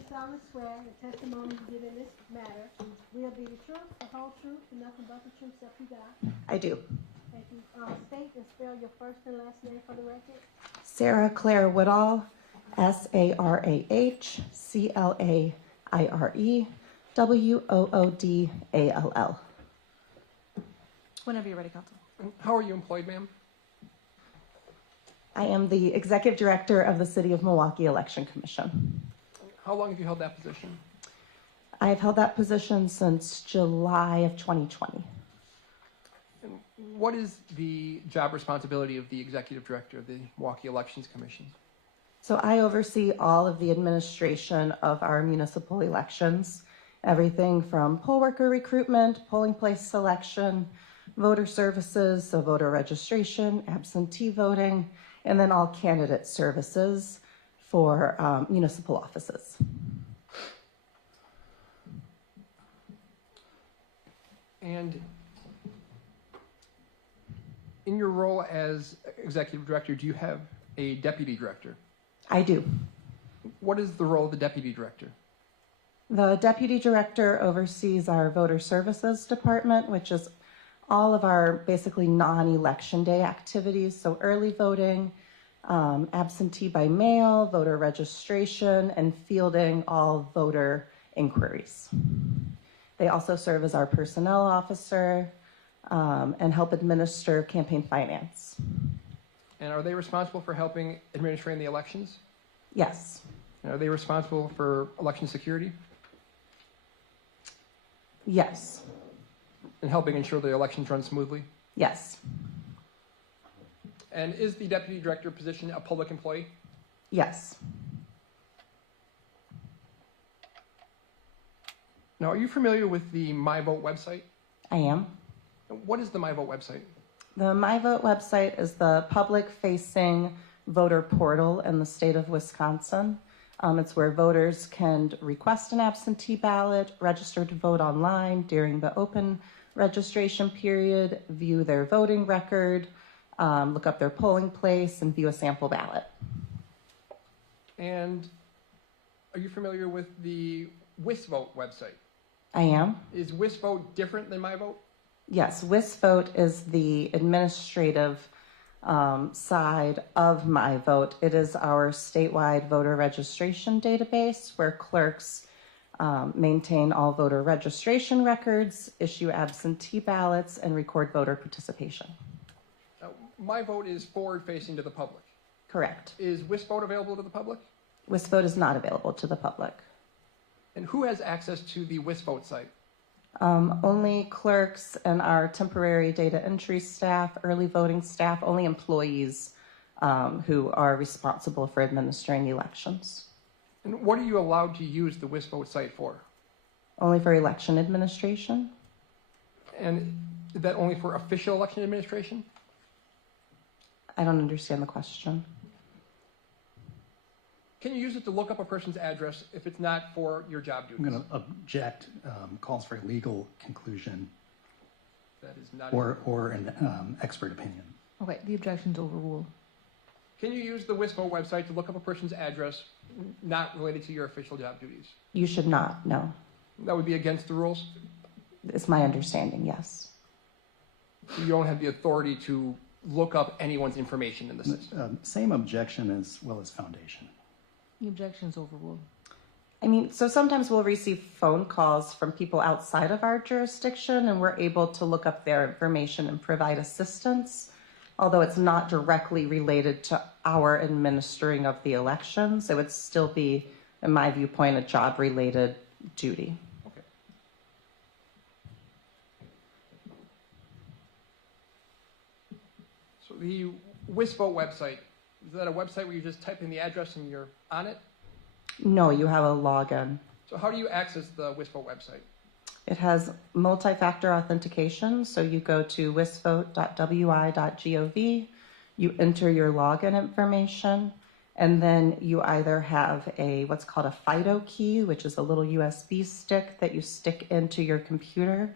solemnly swear the testimony you give in this matter will be the truth, the whole truth, and nothing but the truth, so help you God. I do. Thank you. State and spell your first and last name for the record. Sarah Claire Woodall, SarahClaire WOODALL. Whenever you're ready, Counsel. And how are you employed, ma'am? I am the Executive Director of the City of Milwaukee Election Commission. How long have you held that position? I have held that position since July of 2020. And what is the job responsibility of the Executive Director of the Milwaukee Elections Commission? So I oversee all of the administration of our municipal elections, everything from poll worker recruitment, polling place selection, voter services, so voter registration, absentee voting, and then all candidate services for municipal offices. And in your role as Executive Director, do you have a Deputy Director? I do. What is the role of the Deputy Director? The Deputy Director oversees our Voter Services Department, which is all of our basically non-election day activities, so early voting, absentee by mail, voter registration, and fielding all voter inquiries. They also serve as our personnel officer and help administer campaign finance. And are they responsible for helping administering the elections? Yes. And are they responsible for election security Yes. and helping ensure the elections run smoothly? Yes. And is the Deputy Director position a public employee? Yes. Now, are you familiar with the MyVote website? I am. What is the MyVote website? The MyVote website is the public-facing voter portal in the state of Wisconsin. It's where voters can request an absentee ballot, register to vote online during the open registration period, view their voting record, look up their polling place, and view a sample ballot. And are you familiar with the WISVote website? I am. Is WISVote different than MyVote? Yes, WISVote is the administrative side of MyVote. It is our statewide voter registration database where clerks maintain all voter registration records, issue absentee ballots, and record voter participation. MyVote is forward-facing to the public. Correct. Is WISVote available to the public? WISVote is not available to the public. And who has access to the WISVote site? Only clerks and our temporary data entry staff, early voting staff, only employees who are responsible for administering elections. And what are you allowed to use the WisVote site for? Only for election administration? And is that only for official election administration? I don't understand the question. Can you use it to look up a person's address if it's not for your job I'm duties? going to object, calls for a legal conclusion That is not. or an expert opinion. Okay, the objection's overruled. Can you use the WisVote website to look up a person's address not related to your official job duties? You should not, no. That would be against the rules? It's my understanding, yes. So you don't have the authority to look up anyone's information in the system? Same objection as well as foundation. The objection's overruled. I mean, so sometimes we'll receive phone calls from people outside of our jurisdiction and we're able to look up their information and provide assistance, although it's not directly related to our administering of the elections. It would still be, in my viewpoint, a job-related duty. Okay. So the WisVote website, is that a website where you just type in the address and you're on it? No, you have a login. So how do you access the WisVote website? It has multi-factor authentication, so you go to wisvote.wi.gov, you enter your login information, and then you either have what's called a FIDO key, which is a little USB stick that you stick into your computer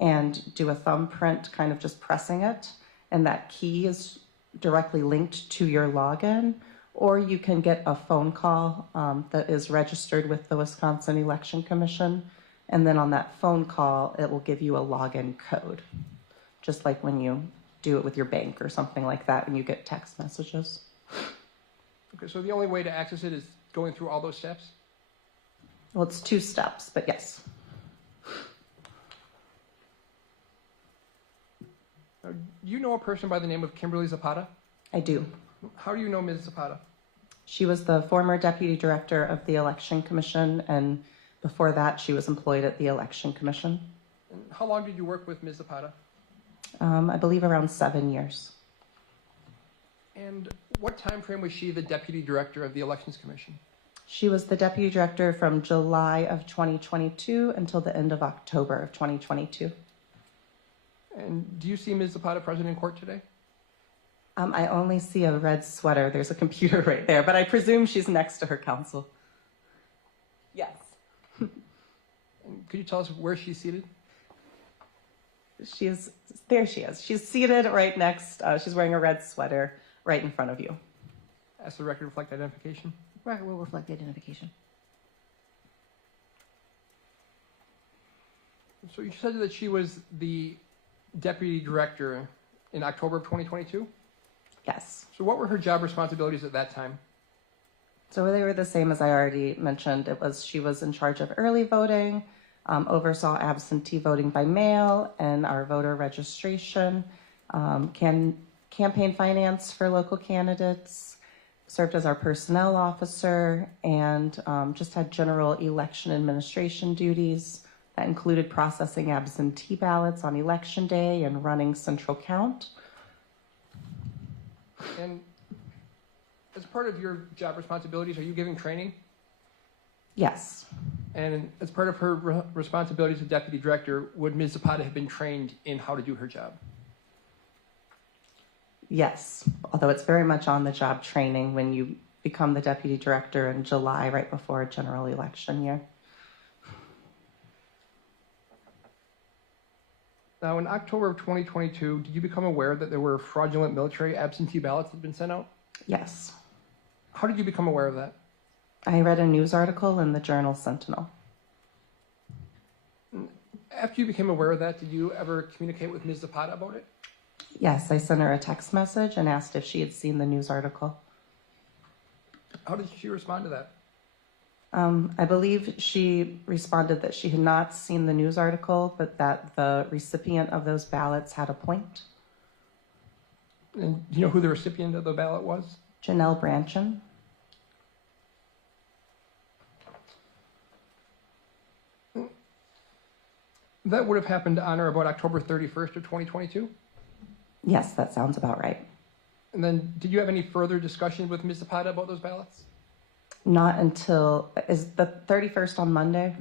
and do a thumbprint, kind of just pressing it, and that key is directly linked to your login, or you can get a phone call that is registered with the Wisconsin Election Commission, and then on that phone call, it will give you a login code, just like when you do it with your bank or something like that when you get text messages. Okay, so the only way to access it is going through all those steps? Well, it's 2 steps, but yes. Now, do you know a person by the name of Kimberly Zapata? I do. How do you know Ms. Zapata? She was the former deputy director of the Election Commission, and before that, she was employed at the Election Commission. And how long did you work with Ms. Zapata? I believe around 7 years. And what time frame was she the deputy director of the Elections Commission? She was the deputy director from July of 2022 until the end of October of 2022. And do you see Ms. Zapata present in court today? I only see a red sweater. There's a computer right there, but I presume she's next to her counsel. Yes. And could you tell us where she's seated? There she is. She's seated right next, she's wearing a red sweater right in front of you. Ask the record to reflect identification. Record will reflect the identification. So you said that she was the deputy director in October of 2022? Yes. So what were her job responsibilities at that time? So they were the same as I already mentioned. She was in charge of early voting, oversaw absentee voting by mail and our voter registration, campaign finance for local candidates, served as our personnel officer, and just had general election administration duties that included processing absentee ballots on election day and running central count. And as part of your job responsibilities, are you giving training? Yes. And as part of her responsibilities as deputy director, would Ms. Zapata have been trained in how to do her job? Yes, although it's very much on the job training when you become the deputy director in July, right before a general election year. Now, in October of 2022, did you become aware that there were fraudulent military absentee ballots that had been sent out? Yes. How did you become aware of that? I read a news article in the Journal Sentinel. After you became aware of that, did you ever communicate with Ms. Zapata about it? Yes, I sent her a text message and asked if she had seen the news article. How did she respond to that? I believe she responded that she had not seen the news article, but that the recipient of those ballots had a point. And do you know who the recipient of the ballot was? Janel Brantdjen. That would have happened on or about October 31st of 2022? Yes, that sounds about right. And then did you have any further discussions with Ms. Zapata about those ballots? Not until, is the 31st on Monday?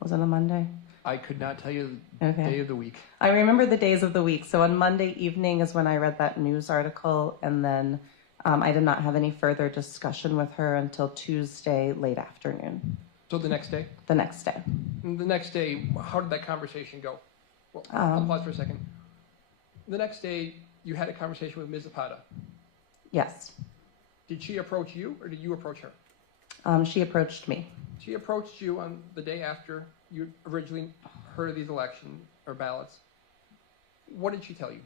Was it a Monday? I could not tell you the Okay. day of the week. I remember the days of the week. So on Monday evening is when I read that news article, and then I did not have any further discussion with her until Tuesday late afternoon, So the next day? the next day. And the next day, how did that conversation go? Well, I'll pause for a second. The next day, you had a conversation with Ms. Zapata. Yes, Did she approach you, or did you approach her? she approached me. She approached you on the day after you originally heard of these election or ballots. What did she tell you?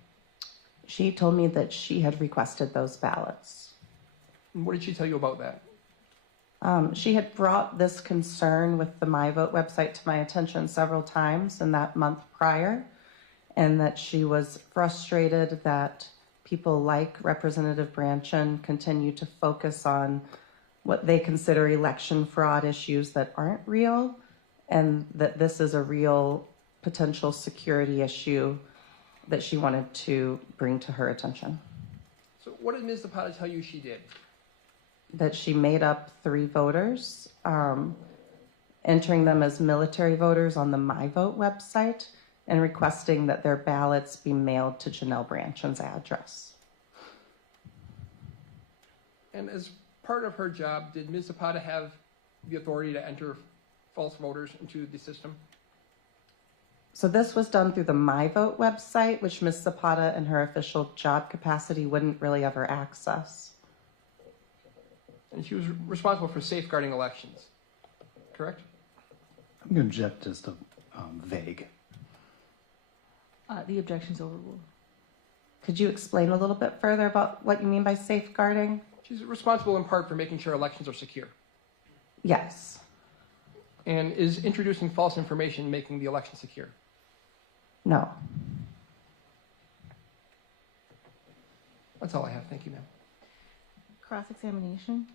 She told me that she had requested those ballots. And what did she tell you about that? She had brought this concern with the MyVote website to my attention several times in that month prior, and that she was frustrated that people like Representative Brantdjen continue to focus on what they consider election fraud issues that aren't real, and that this is a real potential security issue that she wanted to bring to her attention. So what did Ms. Zapata tell you she did? That she made up 3 voters, entering them as military voters on the MyVote website, and requesting that their ballots be mailed to Janel Brantdjen's address. And as part of her job, did Ms. Zapata have the authority to enter false voters into the system? So this was done through the MyVote website, which Ms. Zapata in her official job capacity wouldn't really ever access. And she was responsible for safeguarding elections, correct? I'm going to object just to vague. The objection's overruled. Could you explain a little bit further about what you mean by safeguarding? She's responsible in part for making sure elections are secure. Yes. And is introducing false information making the election secure? No. That's all I have. Thank you, ma'am. Cross-examination.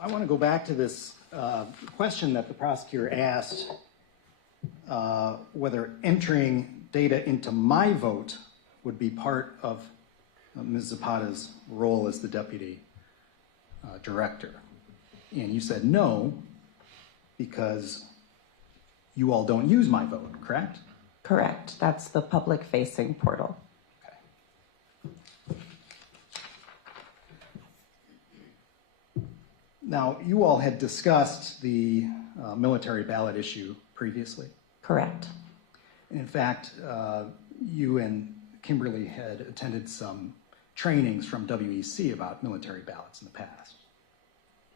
I want to go back to this question that the prosecutor asked, whether entering data into MyVote would be part of Ms. Zapata's role as the deputy director. And you said no, because you all don't use MyVote, correct? Correct. That's the public-facing portal. Now, you all had discussed the military ballot issue previously. Correct. And in fact, you and Kimberly had attended some trainings from WEC about military ballots in the past.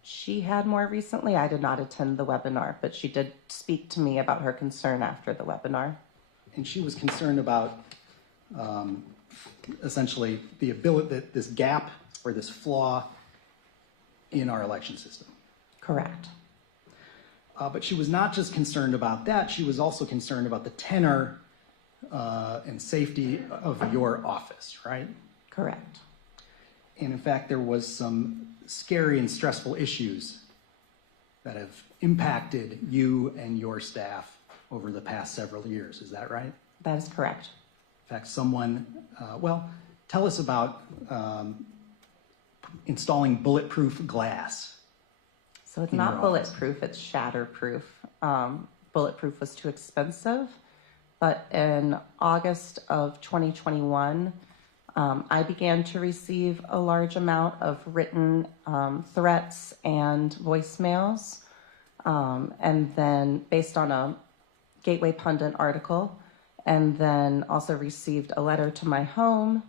She had more recently. I did not attend the webinar, but she did speak to me about her concern after the webinar. And she was concerned about essentially the ability, that this gap or this flaw in our election system. Correct. But she was not just concerned about that, she was also concerned about the tenor and safety of your office, right? Correct. And in fact, there was some scary and stressful issues that have impacted you and your staff over the past several years. Is that right? That is correct. In fact, someone, well, tell us about installing bulletproof glass. So it's in not your office. bulletproof, it's shatterproof. Bulletproof was too expensive, but in August of 2021, I began to receive a large amount of written threats and voicemails, and then based on a Gateway Pundit article, and then also received a letter to my home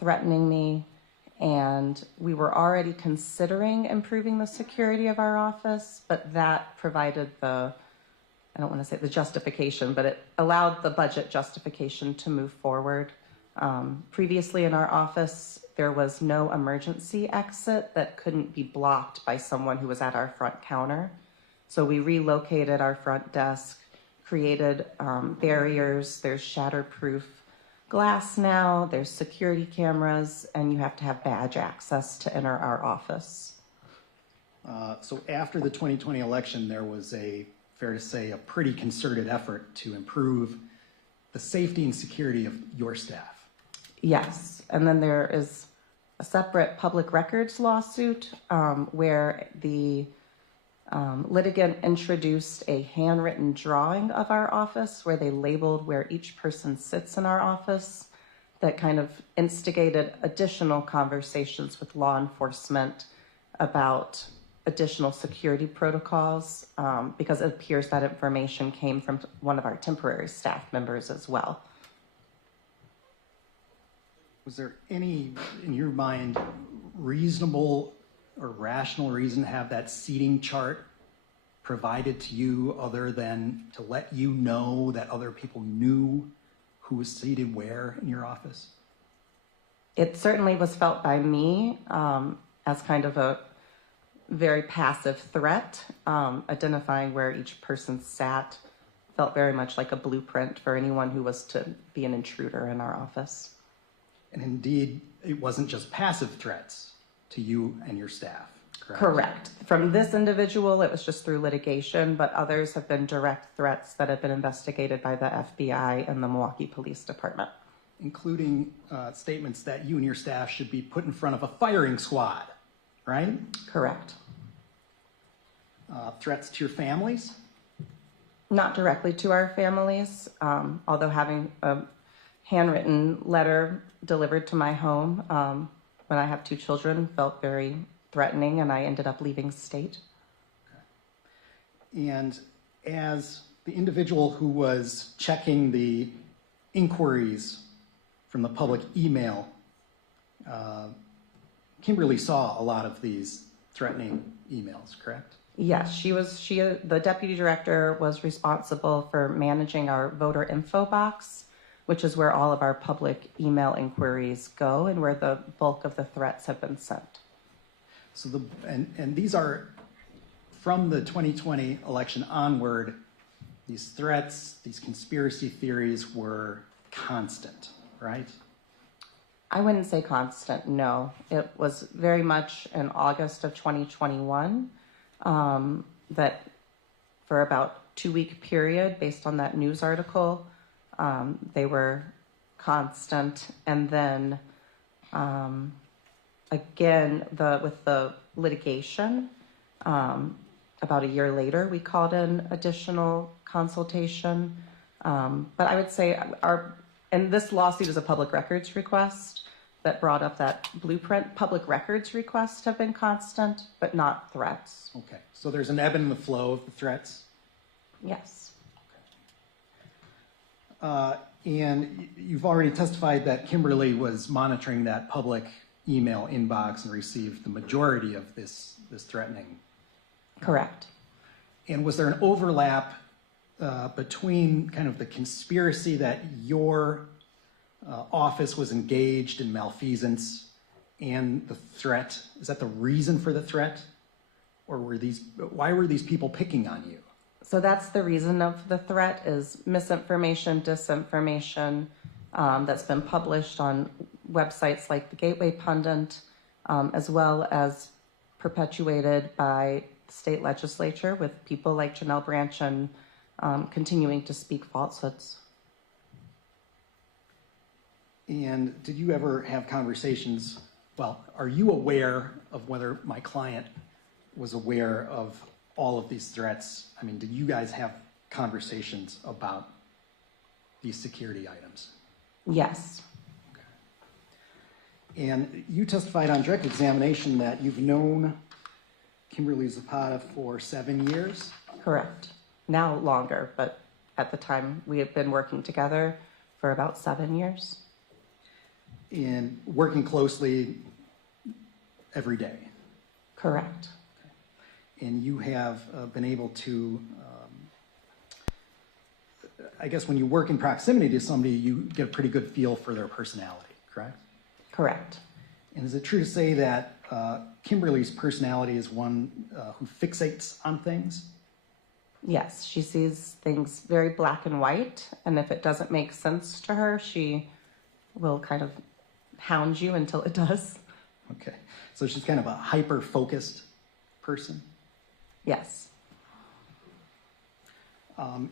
threatening me. And we were already considering improving the security of our office, but that provided the, I don't want to say the justification, but it allowed the budget justification to move forward. Previously in our office, there was no emergency exit that couldn't be blocked by someone who was at our front counter. So we relocated our front desk, created barriers. There's shatterproof glass now, there's security cameras, and you have to have badge access to enter our office. So after the 2020 election, there was fair to say, a pretty concerted effort to improve the safety and security of your staff. Yes, and then there is a separate public records lawsuit where the litigant introduced a handwritten drawing of our office where they labeled where each person sits in our office. That kind of instigated additional conversations with law enforcement about additional security protocols because it appears that information came from one of our temporary staff members as well. Was there any, in your mind, reasonable or rational reason to have that seating chart provided to you other than to let you know that other people knew who was seated where in your office? It certainly was felt by me as kind of a very passive threat. Identifying where each person sat felt very much like a blueprint for anyone who was to be an intruder in our office. And indeed, it wasn't just passive threats to you and your staff, correct? Correct. From this individual, it was just through litigation, but others have been direct threats that have been investigated by the FBI and the Milwaukee Police Department. Including statements that you and your staff should be put in front of a firing squad, right? Correct. Threats to your families? Not directly to our families, although having a handwritten letter delivered to my home when I have 2 children felt very threatening, and I ended up leaving state. Okay. And as the individual who was checking the inquiries from the public email, Kimberly saw a lot of these threatening emails, correct? Yes, the deputy director was responsible for managing our voter info box, which is where all of our public email inquiries go and where the bulk of the threats have been sent. So and these are from the 2020 election onward, these threats, these conspiracy theories were constant, right? I wouldn't say constant, no. It was very much in August of 2021 that for about 2-week period, based on that news article, they were constant. And then again, with the litigation, about a year later, we called in additional consultation. But I would say and this lawsuit is a public records request that brought up that blueprint. Public records requests have been constant, but not threats. Okay, so there's an ebb and the flow of the threats? Yes. And you've already testified that Kimberly was monitoring that public email inbox and received the majority of this threatening. Correct. And was there an overlap between kind of the conspiracy that your office was engaged in malfeasance and the threat? Is that the reason for the threat? Or why were these people picking on you? So that's the reason of the threat is misinformation, disinformation that's been published on websites like the Gateway Pundit, as well as perpetuated by the state legislature with people like Janel Brantdjen continuing to speak falsehoods. And did you ever have conversations, are you aware of whether my client was aware of all of these threats? I mean, did you guys have conversations about these security items? Yes. Okay. And you testified on direct examination that you've known Kimberly Zapata for 7 years? Correct. Now longer, but at the time we had been working together for about 7 years. And working closely every day? Correct. And you have been able to, I guess when you work in proximity to somebody, you get a pretty good feel for their personality, correct? Correct. And is it true to say that Kimberly's personality is one who fixates on things? Yes, she sees things very black and white, and if it doesn't make sense to her, she will kind of hound you until it does. Okay. So she's kind of a hyper-focused person? Yes.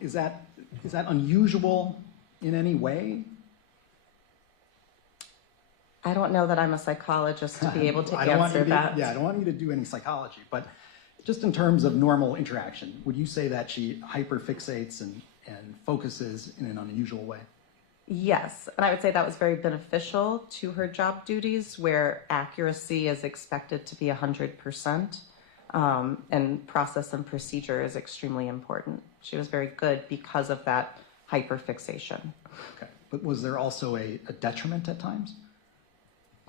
Is that unusual in any way? I don't know that I'm a psychologist to be able to I don't want answer you to, that. Yeah, I don't want you to do any psychology, but just in terms of normal interaction, would you say that she hyperfixates and focuses in an unusual way? Yes, and I would say that was very beneficial to her job duties, where accuracy is expected to be 100%, and process and procedure is extremely important. She was very good because of that hyperfixation. Okay, but was there also a detriment at times?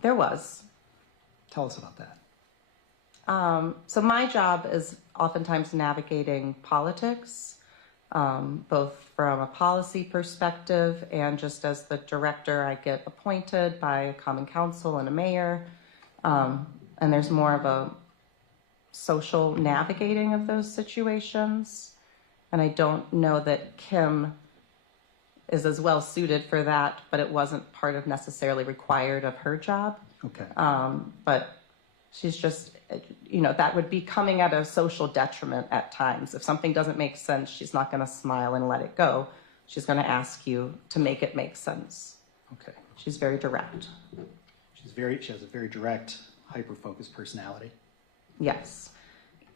There was. Tell us about that. So my job is oftentimes navigating politics, both from a policy perspective and just as the director, I get appointed by a common council and a mayor. And there's more of a social navigating of those situations. And I don't know that Kim is as well suited for that, but it wasn't part of necessarily required of her job. Okay. But she's just, that would be coming at a social detriment at times. If something doesn't make sense, she's not going to smile and let it go. She's going to ask you to make it make sense. Okay. She's very direct. She has a very direct, hyper-focused personality. Yes.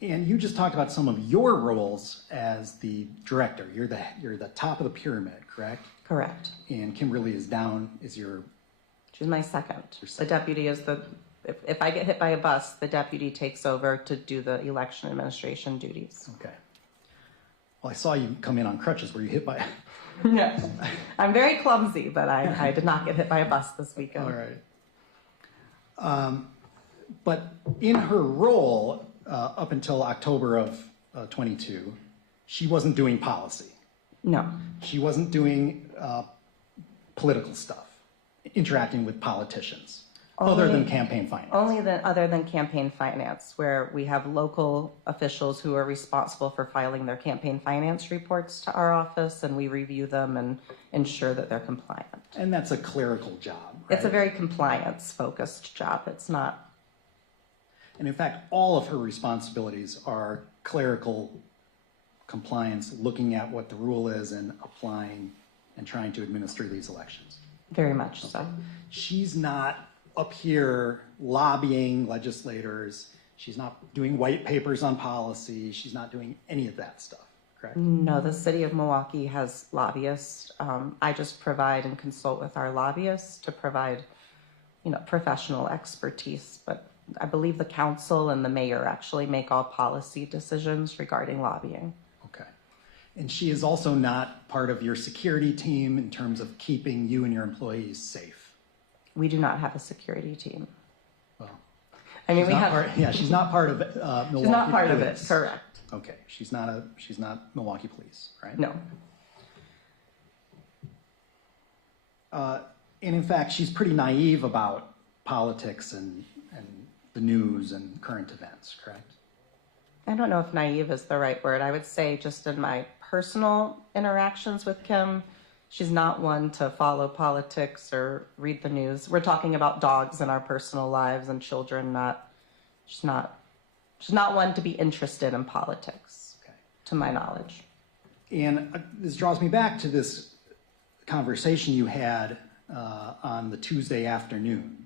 And you just talked about some of your roles as the director. You're the top of the pyramid, correct? Correct. And Kimberly is your... She's my second. Your The second. deputy is if I get hit by a bus, the deputy takes over to do the election administration duties. Okay. Well, I saw you come in on crutches. Were you hit by... No. I'm very clumsy, but I did not get hit by a bus this weekend. All right. But in her role, up until October of 22, she wasn't doing policy. No. She wasn't doing political stuff, interacting with politicians, other than campaign finance. Other than campaign finance, where we have local officials who are responsible for filing their campaign finance reports to our office, and we review them and ensure that they're compliant. And that's a clerical job, right? It's a very compliance-focused job. It's not... And in fact, all of her responsibilities are clerical compliance, looking at what the rule is and applying and trying to administer these elections. Very much so. She's not up here lobbying legislators. She's not doing white papers on policy. She's not doing any of that stuff, correct? No, the city of Milwaukee has lobbyists. I just provide and consult with our lobbyists to provide, professional expertise. But I believe the council and the mayor actually make all policy decisions regarding lobbying. Okay. And she is also not part of your security team in terms of keeping you and your employees safe. We do not have a security team. Well, I mean, she's not part of Milwaukee. She's not part Police. of it, correct. Okay, she's not Milwaukee Police, right? No. And in fact, she's pretty naive about politics and the news and current events, correct? I don't know if naive is the right word. I would say just in my personal interactions with Kim, she's not one to follow politics or read the news. We're talking about dogs in our personal lives and children, she's not one to be interested in politics, Okay. to my knowledge. And this draws me back to this conversation you had on the Tuesday afternoon.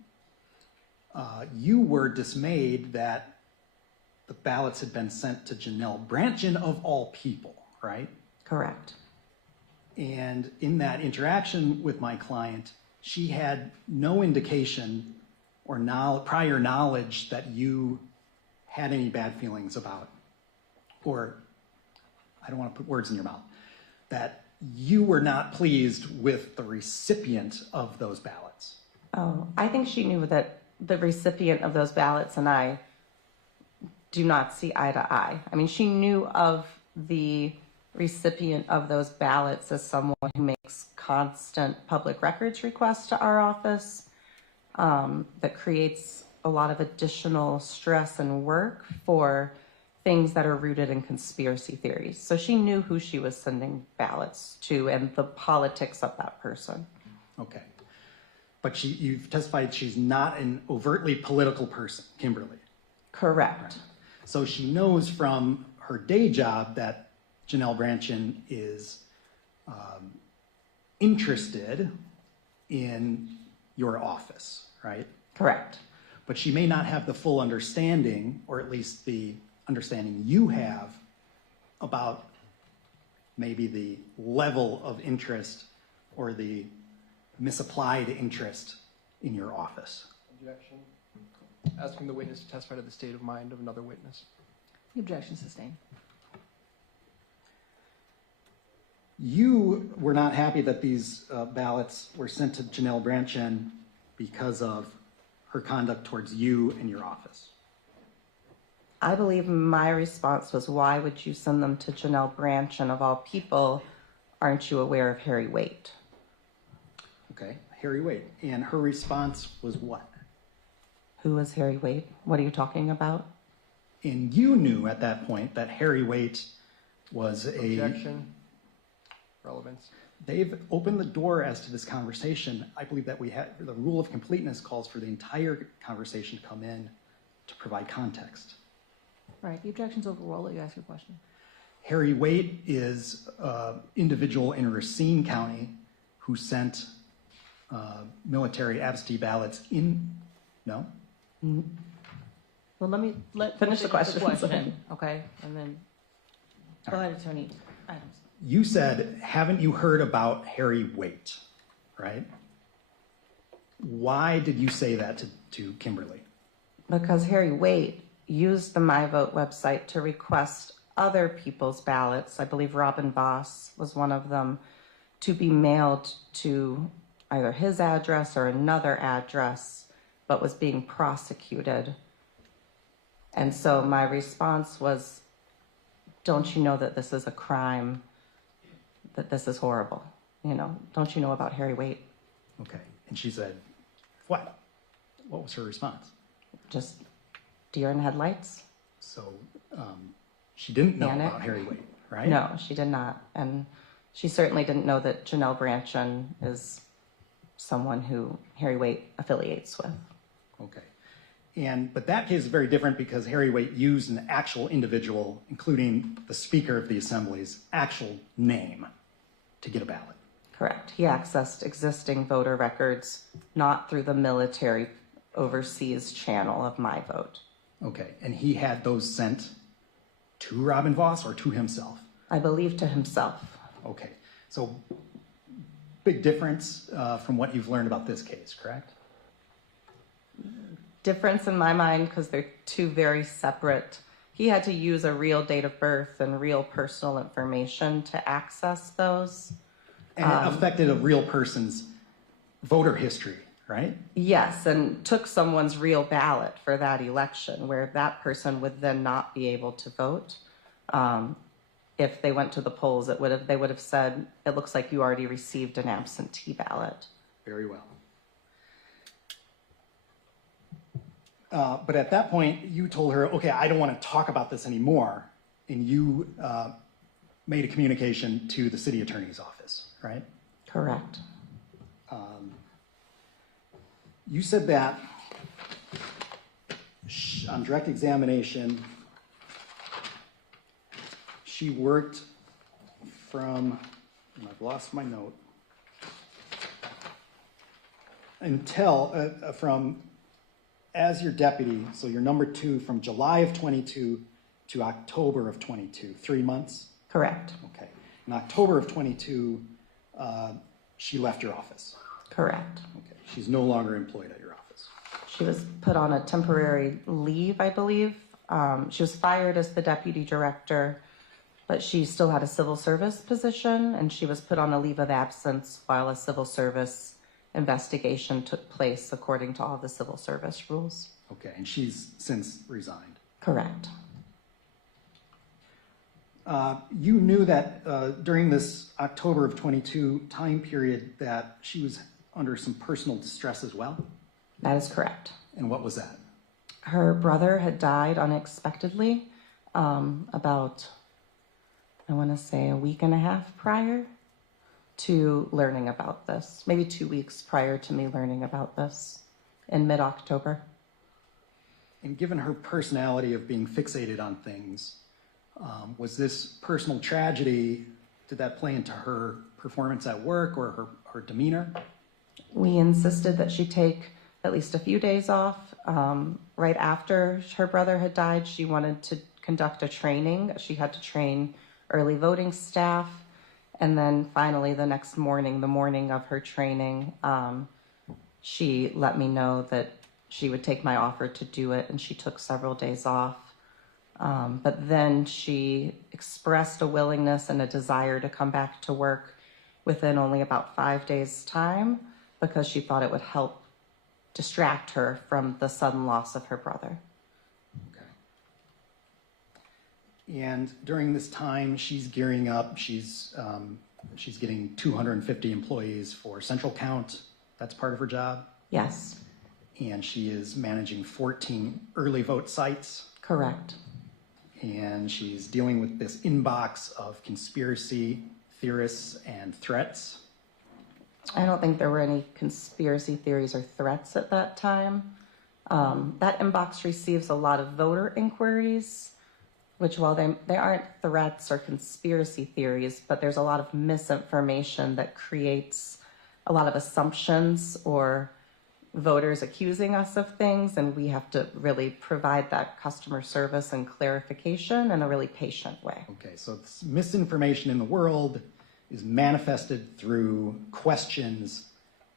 You were dismayed that the ballots had been sent to Janel Brantdjen of all people, right? Correct. And in that interaction with my client, she had no indication or prior knowledge that you had any bad feelings about, or I don't want to put words in your mouth, that you were not pleased with the recipient of those ballots. Oh, I think she knew that the recipient of those ballots and I do not see eye to eye. I mean, she knew of the recipient of those ballots as someone who makes constant public records requests to our office, that creates a lot of additional stress and work for things that are rooted in conspiracy theories. So she knew who she was sending ballots to and the politics of that person. Okay. But you've testified she's not an overtly political person, Kimberly. Correct. So she knows from her day job that Janel Brantdjen is interested in your office, right? Correct. But she may not have the full understanding, or at least the understanding you have, about maybe the level of interest or the misapplied interest in your office. Objection. Asking the witness to testify to the state of mind of another witness. The objection sustained. You were not happy that these ballots were sent to Janel Brantdjen because of her conduct towards you and your office. I believe my response was, why would you send them to Janel Brantdjen of all people? Aren't you aware of Harry Waite? Okay, Harry Waite. And her response was what? Who is Harry Waite? What are you talking about? And you knew at that point that Harry Waite was Objection. Relevance. They've opened the door as to this conversation. I believe that the rule of completeness calls for the entire conversation to come in to provide context. All right, the objection's overruled. Let you ask your question. Harry Waite is an individual in Racine County who sent military absentee ballots in, no? Well, let Finish the question. Okay, and then go ahead, Attorney Adams. You said, haven't you heard about Harry Waite, right? Why did you say that to Kimberly? Because Harry Waite used the MyVote website to request other people's ballots. I believe Robin Voss was one of them, to be mailed to either his address or another address, but was being prosecuted. And so my response was, don't you know that this is a crime? That this is horrible? You know, don't you know about Harry Waite? Okay. And she said, what? What was her response? Just deer in headlights? So she didn't know Panic. about Harry Waite, right? No, she did not. And she certainly didn't know that Janel Brantdjen is someone who Harry Waite affiliates with. Okay. But that case is very different because Harry Waite used an actual individual, including the Speaker of the Assembly's actual name, to get a ballot. Correct. He accessed existing voter records, not through the military overseas channel of MyVote. Okay. And he had those sent to Robin Voss or to himself? I believe to himself. Okay. So big difference from what you've learned about this case, correct? Difference in my mind because they're two very separate. He had to use a real date of birth and real personal information to access those. And it affected a real person's voter history, right? Yes, and took someone's real ballot for that election, where that person would then not be able to vote. If they went to the polls, they would have said, it looks like you already received an absentee ballot. Very well. But at that point, you told her, okay, I don't want to talk about this anymore. And you made a communication to the city attorney's office, right? Correct. You said that on direct examination, she worked from, and I've lost my note, until, as your deputy, so you're number 2 from July of 22 to October of 22, 3 months? Correct. Okay. In October of 22, she left your office. Correct. Okay. She's no longer employed at your office. She was put on a temporary leave, I believe. She was fired as the deputy director, but she still had a civil service position, and she was put on a leave of absence while a civil service investigation took place according to all the civil service rules. Okay, and she's since resigned. Correct. You knew that during this October of 22 time period that she was under some personal distress as well? That is correct. And what was that? Her brother had died unexpectedly, about, I want to say, a week and a half prior to learning about this, maybe 2 weeks prior to me learning about this in mid-October. And given her personality of being fixated on things, was this personal tragedy, did that play into her performance at work or her demeanor? We insisted that she take at least a few days off. Right after her brother had died, she wanted to conduct a training. She had to train early voting staff. And then finally, the next morning, the morning of her training, she let me know that she would take my offer to do it, and she took several days off. But then she expressed a willingness and a desire to come back to work within only about 5 days' time because she thought it would help distract her from the sudden loss of her brother. Okay. And during this time, she's gearing up. She's getting 250 employees for central count. That's part of her job. Yes, And she is managing 14 early vote sites. correct. And she's dealing with this inbox of conspiracy theorists and threats. I don't think there were any conspiracy theories or threats at that time. That inbox receives a lot of voter inquiries, which while they aren't threats or conspiracy theories, but there's a lot of misinformation that creates a lot of assumptions or voters accusing us of things, and we have to really provide that customer service and clarification in a really patient way. Okay, so this misinformation in the world is manifested through questions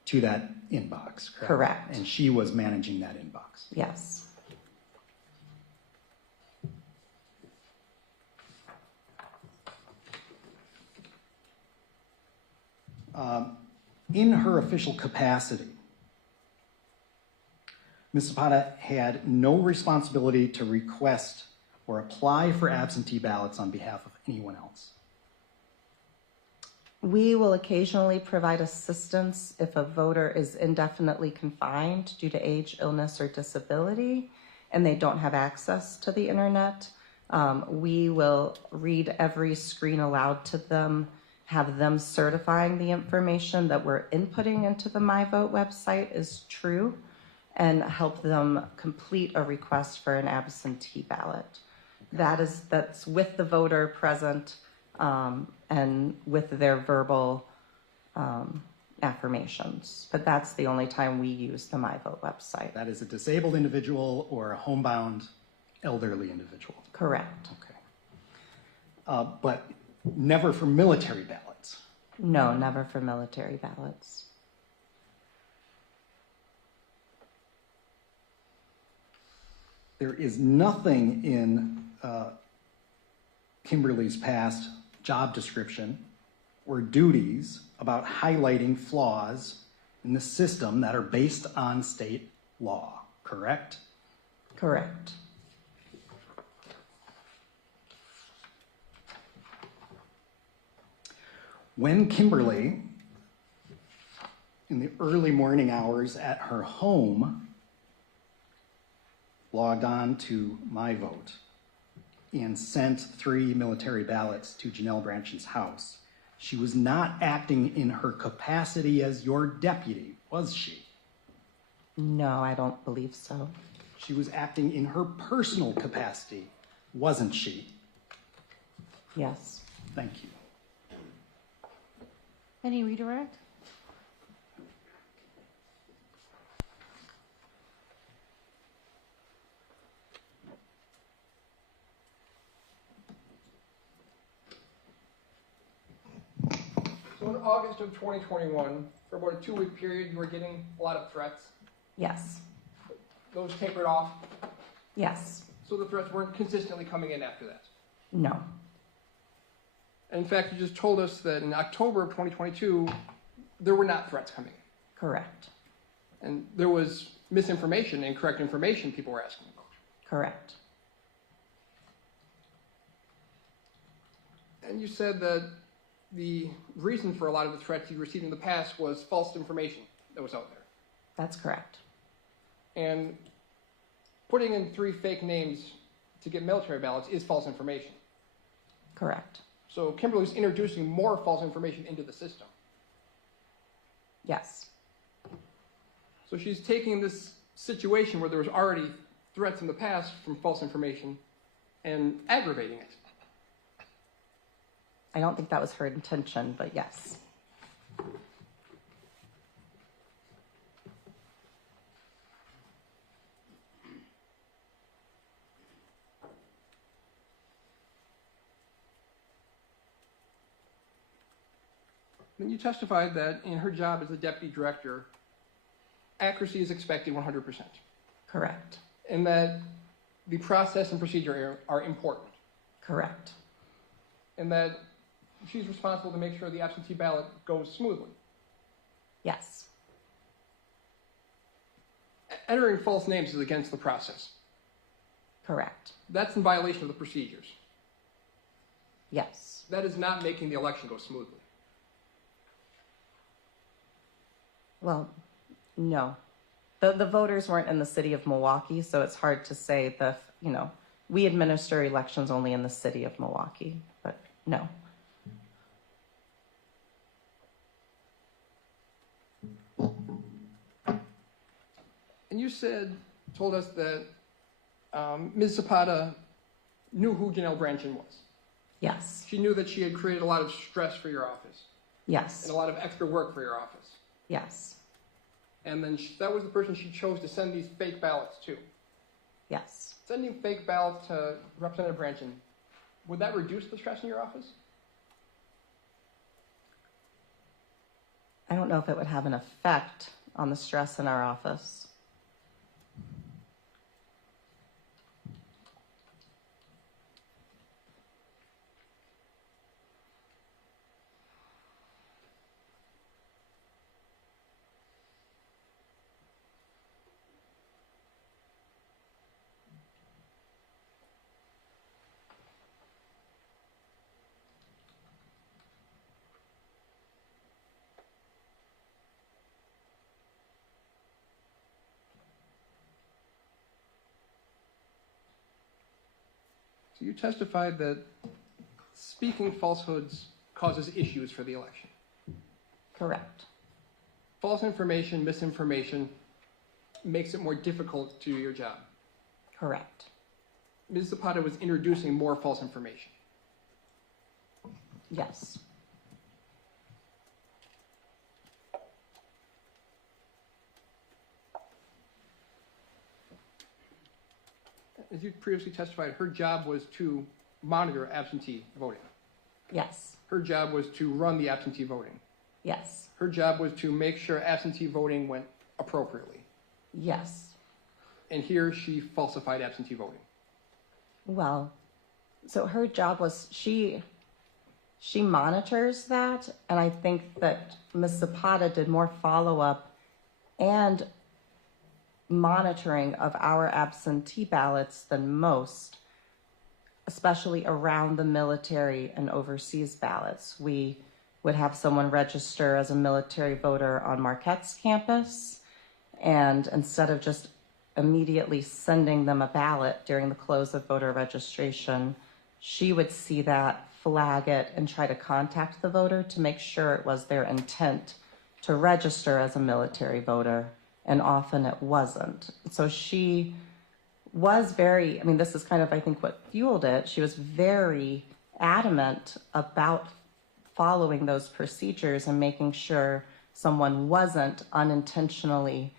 to that inbox, correct? Correct. And she was managing that inbox. Yes. In her official capacity, Ms. Zapata had no responsibility to request or apply for absentee ballots on behalf of anyone else. We will occasionally provide assistance if a voter is indefinitely confined due to age, illness, or disability, and they don't have access to the internet. We will read every screen aloud to them, have them certifying the information that we're inputting into the MyVote website is true, and help them complete a request for an absentee ballot. That's with the voter present and with their verbal affirmations. But that's the only time we use the MyVote website. That is a disabled individual or a homebound elderly individual. Correct. Okay. But never for military ballots. No, never for military ballots. There is nothing in Kimberly's past job description or duties about highlighting flaws in the system that are based on state law, correct? Correct. When Kimberly, in the early morning hours at her home, logged on to MyVote and sent 3 military ballots to Janel Brantdjen's house, she was not acting in her capacity as your deputy, was she? No, I don't believe so. She was acting in her personal capacity, wasn't she? Yes. Thank you. Any redirect? So in August of 2021, for about a 2-week period, you were getting a lot of threats. Yes. Those tapered off, Yes. so the threats weren't consistently coming in after that. No. And in fact, you just told us that in October of 2022, there were not threats coming in. Correct. And there was misinformation, incorrect information people were asking about. Correct. And you said that the reason for a lot of the threats you received in the past was false information that was out there. That's correct. And putting in 3 fake names to get military ballots is false information. Correct. So Kimberly's introducing more false information into the system. Yes. So she's taking this situation where there was already threats in the past from false information and aggravating it. I don't think that was her intention, but yes. Then you testified that in her job as the deputy director, accuracy is expected 100%, Correct. and that the process and procedure are important, Correct. and that she's responsible to make sure the absentee ballot goes smoothly. Yes. Entering false names is against the process. Correct. That's in violation of the procedures. Yes. That is not making the election go smoothly. Well, no. The voters weren't in the city of Milwaukee, so it's hard to say we administer elections only in the city of Milwaukee, but no. And you told us that Ms. Zapata knew who Janel Brantdjen was. Yes. She knew that she had created a lot of stress for your office Yes. and a lot of extra work for your office. Yes. And then that was the person she chose to send these fake ballots to. Yes. Sending fake ballots to Representative Brantdjen, would that reduce the stress in your office? I don't know if it would have an effect on the stress in our office. So you testified that speaking falsehoods causes issues for the election. Correct. False information, misinformation makes it more difficult to do your job. Correct. Ms. Zapata was introducing more false information. Yes. As you previously testified, her job was to monitor absentee voting. Yes. Her job was to run the absentee voting. Yes. Her job was to make sure absentee voting went appropriately. Yes. And here she falsified absentee voting. Well, so her job was she monitors that, and I think that Ms. Zapata did more follow-up and monitoring of our absentee ballots than most, especially around the military and overseas ballots. We would have someone register as a military voter on Marquette's campus, and instead of just immediately sending them a ballot during the close of voter registration, she would see that, flag it, and try to contact the voter to make sure it was their intent to register as a military voter, and often it wasn't. So she was this is kind of, I think, what fueled it. She was very adamant about following those procedures and making sure someone wasn't unintentionally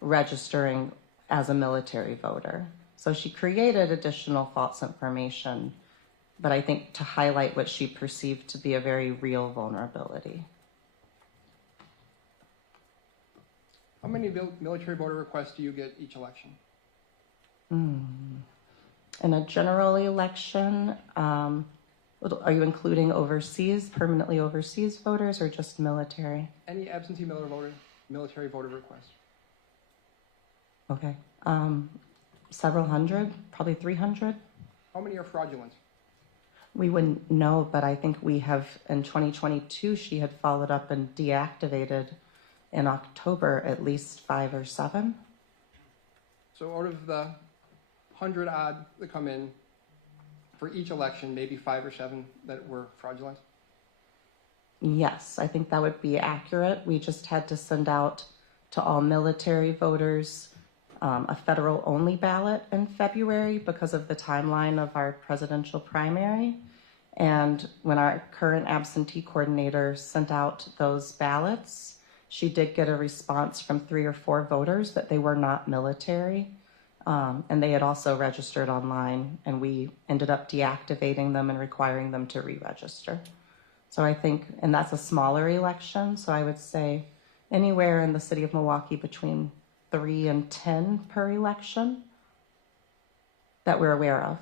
registering as a military voter. So she created additional false information, but I think to highlight what she perceived to be a very real vulnerability. How many military voter requests do you get each election? In a general election, are you including overseas, permanently overseas voters, or just military? Any absentee military voter requests? Okay. Several hundred, probably 300. How many are fraudulent? We wouldn't know, but I think we have, in 2022, she had followed up and deactivated in October at least 5 or 7. So out of the 100 odd that come in, for each election, maybe 5 or 7 that were fraudulent? Yes, I think that would be accurate. We just had to send out to all military voters a federal-only ballot in February because of the timeline of our presidential primary. And when our current absentee coordinator sent out those ballots, she did get a response from 3 or 4 voters that they were not military. And they had also registered online, and we ended up deactivating them and requiring them to re-register. So I think, and that's a smaller election, so I would say anywhere in the city of Milwaukee between 3 and 10 per election that we're aware of.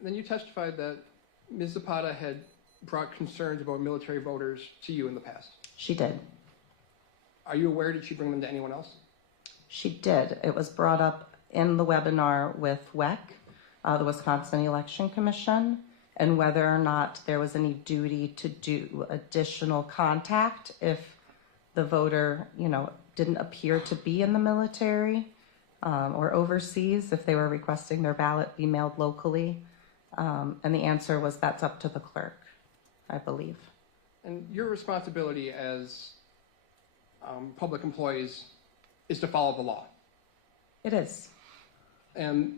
Then you testified that Ms. Zapata had brought concerns about military voters to you in the past. She did. Are you aware, did she bring them to anyone else? She did. It was brought up in the webinar with WEC, the Wisconsin Election Commission, and whether or not there was any duty to do additional contact if the voter, didn't appear to be in the military or overseas, if they were requesting their ballot be mailed locally. And the answer was that's up to the clerk, I believe. And your responsibility as public employees is to follow the law. It is. And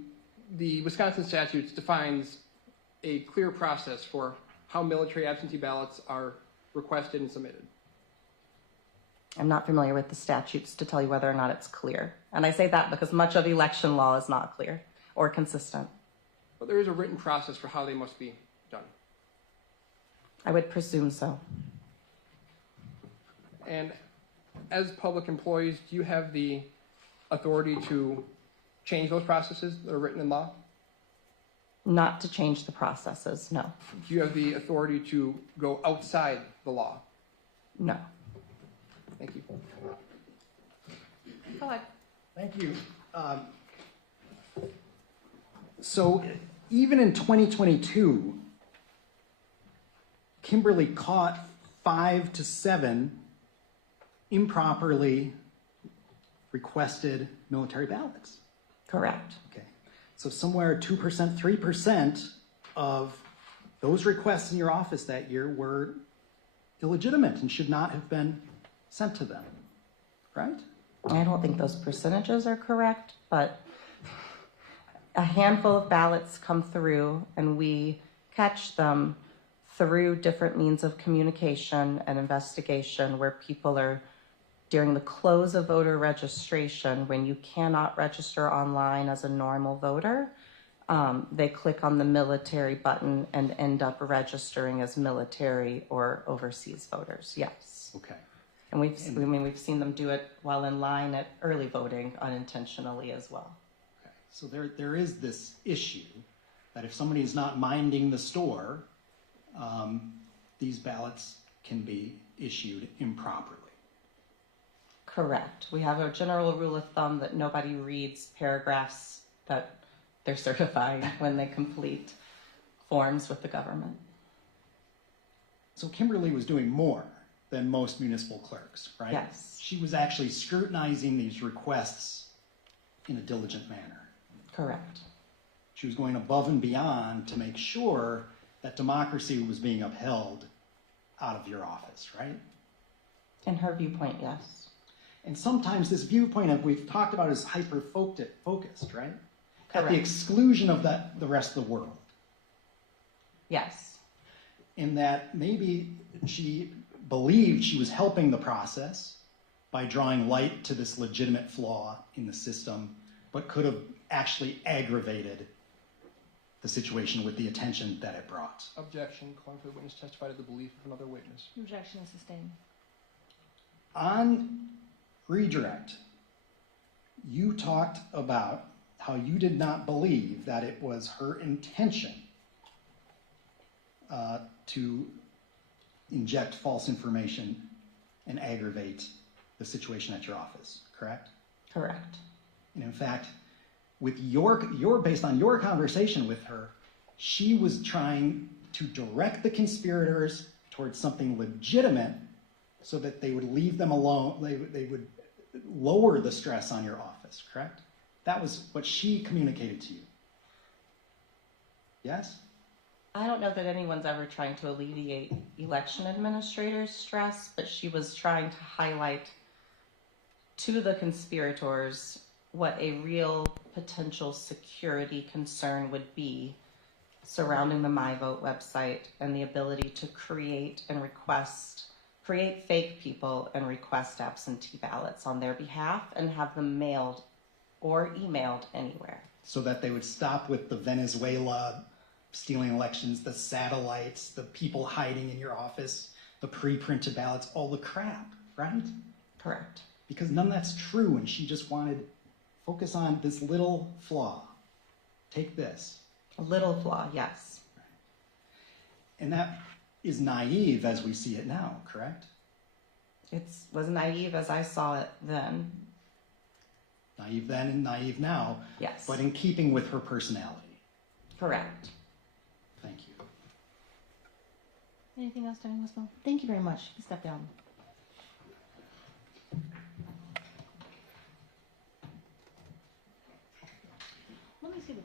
the Wisconsin statutes defines a clear process for how military absentee ballots are requested and submitted. I'm not familiar with the statutes to tell you whether or not it's clear. And I say that because much of election law is not clear or consistent. But there is a written process for how they must be done. I would presume so. And as public employees, do you have the authority to change those processes that are written in law? Not to change the processes, no. Do you have the authority to go outside the law? No. Thank you. Go ahead. Thank you. So even in 2022, Kimberly caught 5 to 7 improperly requested military ballots. Correct. Okay. So somewhere 2%, 3% of those requests in your office that year were illegitimate and should not have been sent to them, right? I don't think those percentages are correct, but a handful of ballots come through and we catch them through different means of communication and investigation where people are, during the close of voter registration, when you cannot register online as a normal voter, they click on the military button and end up registering as military or overseas voters, yes. Okay. And we've seen them do it while in line at early voting unintentionally as well. Okay. So there is this issue that if somebody's not minding the store, these ballots can be issued improperly. Correct. We have a general rule of thumb that nobody reads paragraphs that they're certifying when they complete forms with the government. So Kimberly was doing more than most municipal clerks, right? Yes. She was actually scrutinizing these requests in a diligent manner. Correct. She was going above and beyond to make sure that democracy was being upheld out of your office, right? In her viewpoint, yes. And sometimes this viewpoint that we've talked about is hyper-focused, right? Correct. At the exclusion of the rest of the world. Yes. In that maybe she believed she was helping the process by drawing light to this legitimate flaw in the system, but could have actually aggravated the situation with the attention that it brought. Objection. Calling for the witness to testify to the belief of another witness. Objection is sustained. On redirect, you talked about how you did not believe that it was her intention to inject false information and aggravate the situation at your office, correct? Correct. And in fact, with based on your conversation with her, she was trying to direct the conspirators towards something legitimate so that they would leave them alone, they would lower the stress on your office, correct? That was what she communicated to you. Yes? I don't know that anyone's ever trying to alleviate election administrators' stress, but she was trying to highlight to the conspirators what a real potential security concern would be surrounding the MyVote website and the ability to create fake people and request absentee ballots on their behalf and have them mailed or emailed anywhere. So that they would stop with the Venezuela stealing elections, the satellites, the people hiding in your office, the pre-printed ballots, all the crap, right? Correct. Because none of that's true, and she just wanted focus on this little flaw. Take this. A little flaw, yes. And that is naive as we see it now, correct? It was naive as I saw it then. Naive then and naive now, Yes. but in keeping with her personality. Correct. Thank you. Anything else, Diane Westphal? Thank you very much. You can step down. Let me see the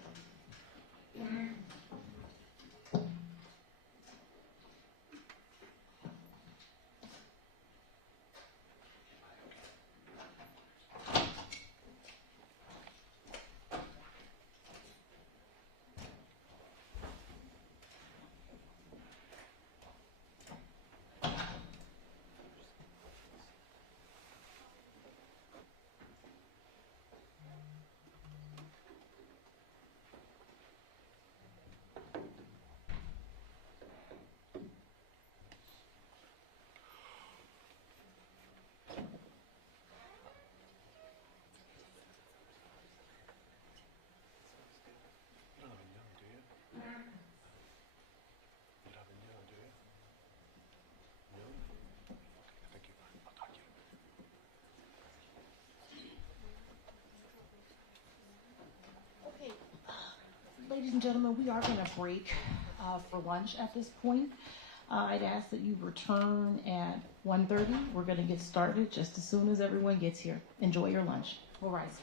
ladies and gentlemen, we are going to break for lunch at this point. I'd ask that you return at 1:30. We're going to get started just as soon as everyone gets here. Enjoy your lunch. We'll rise.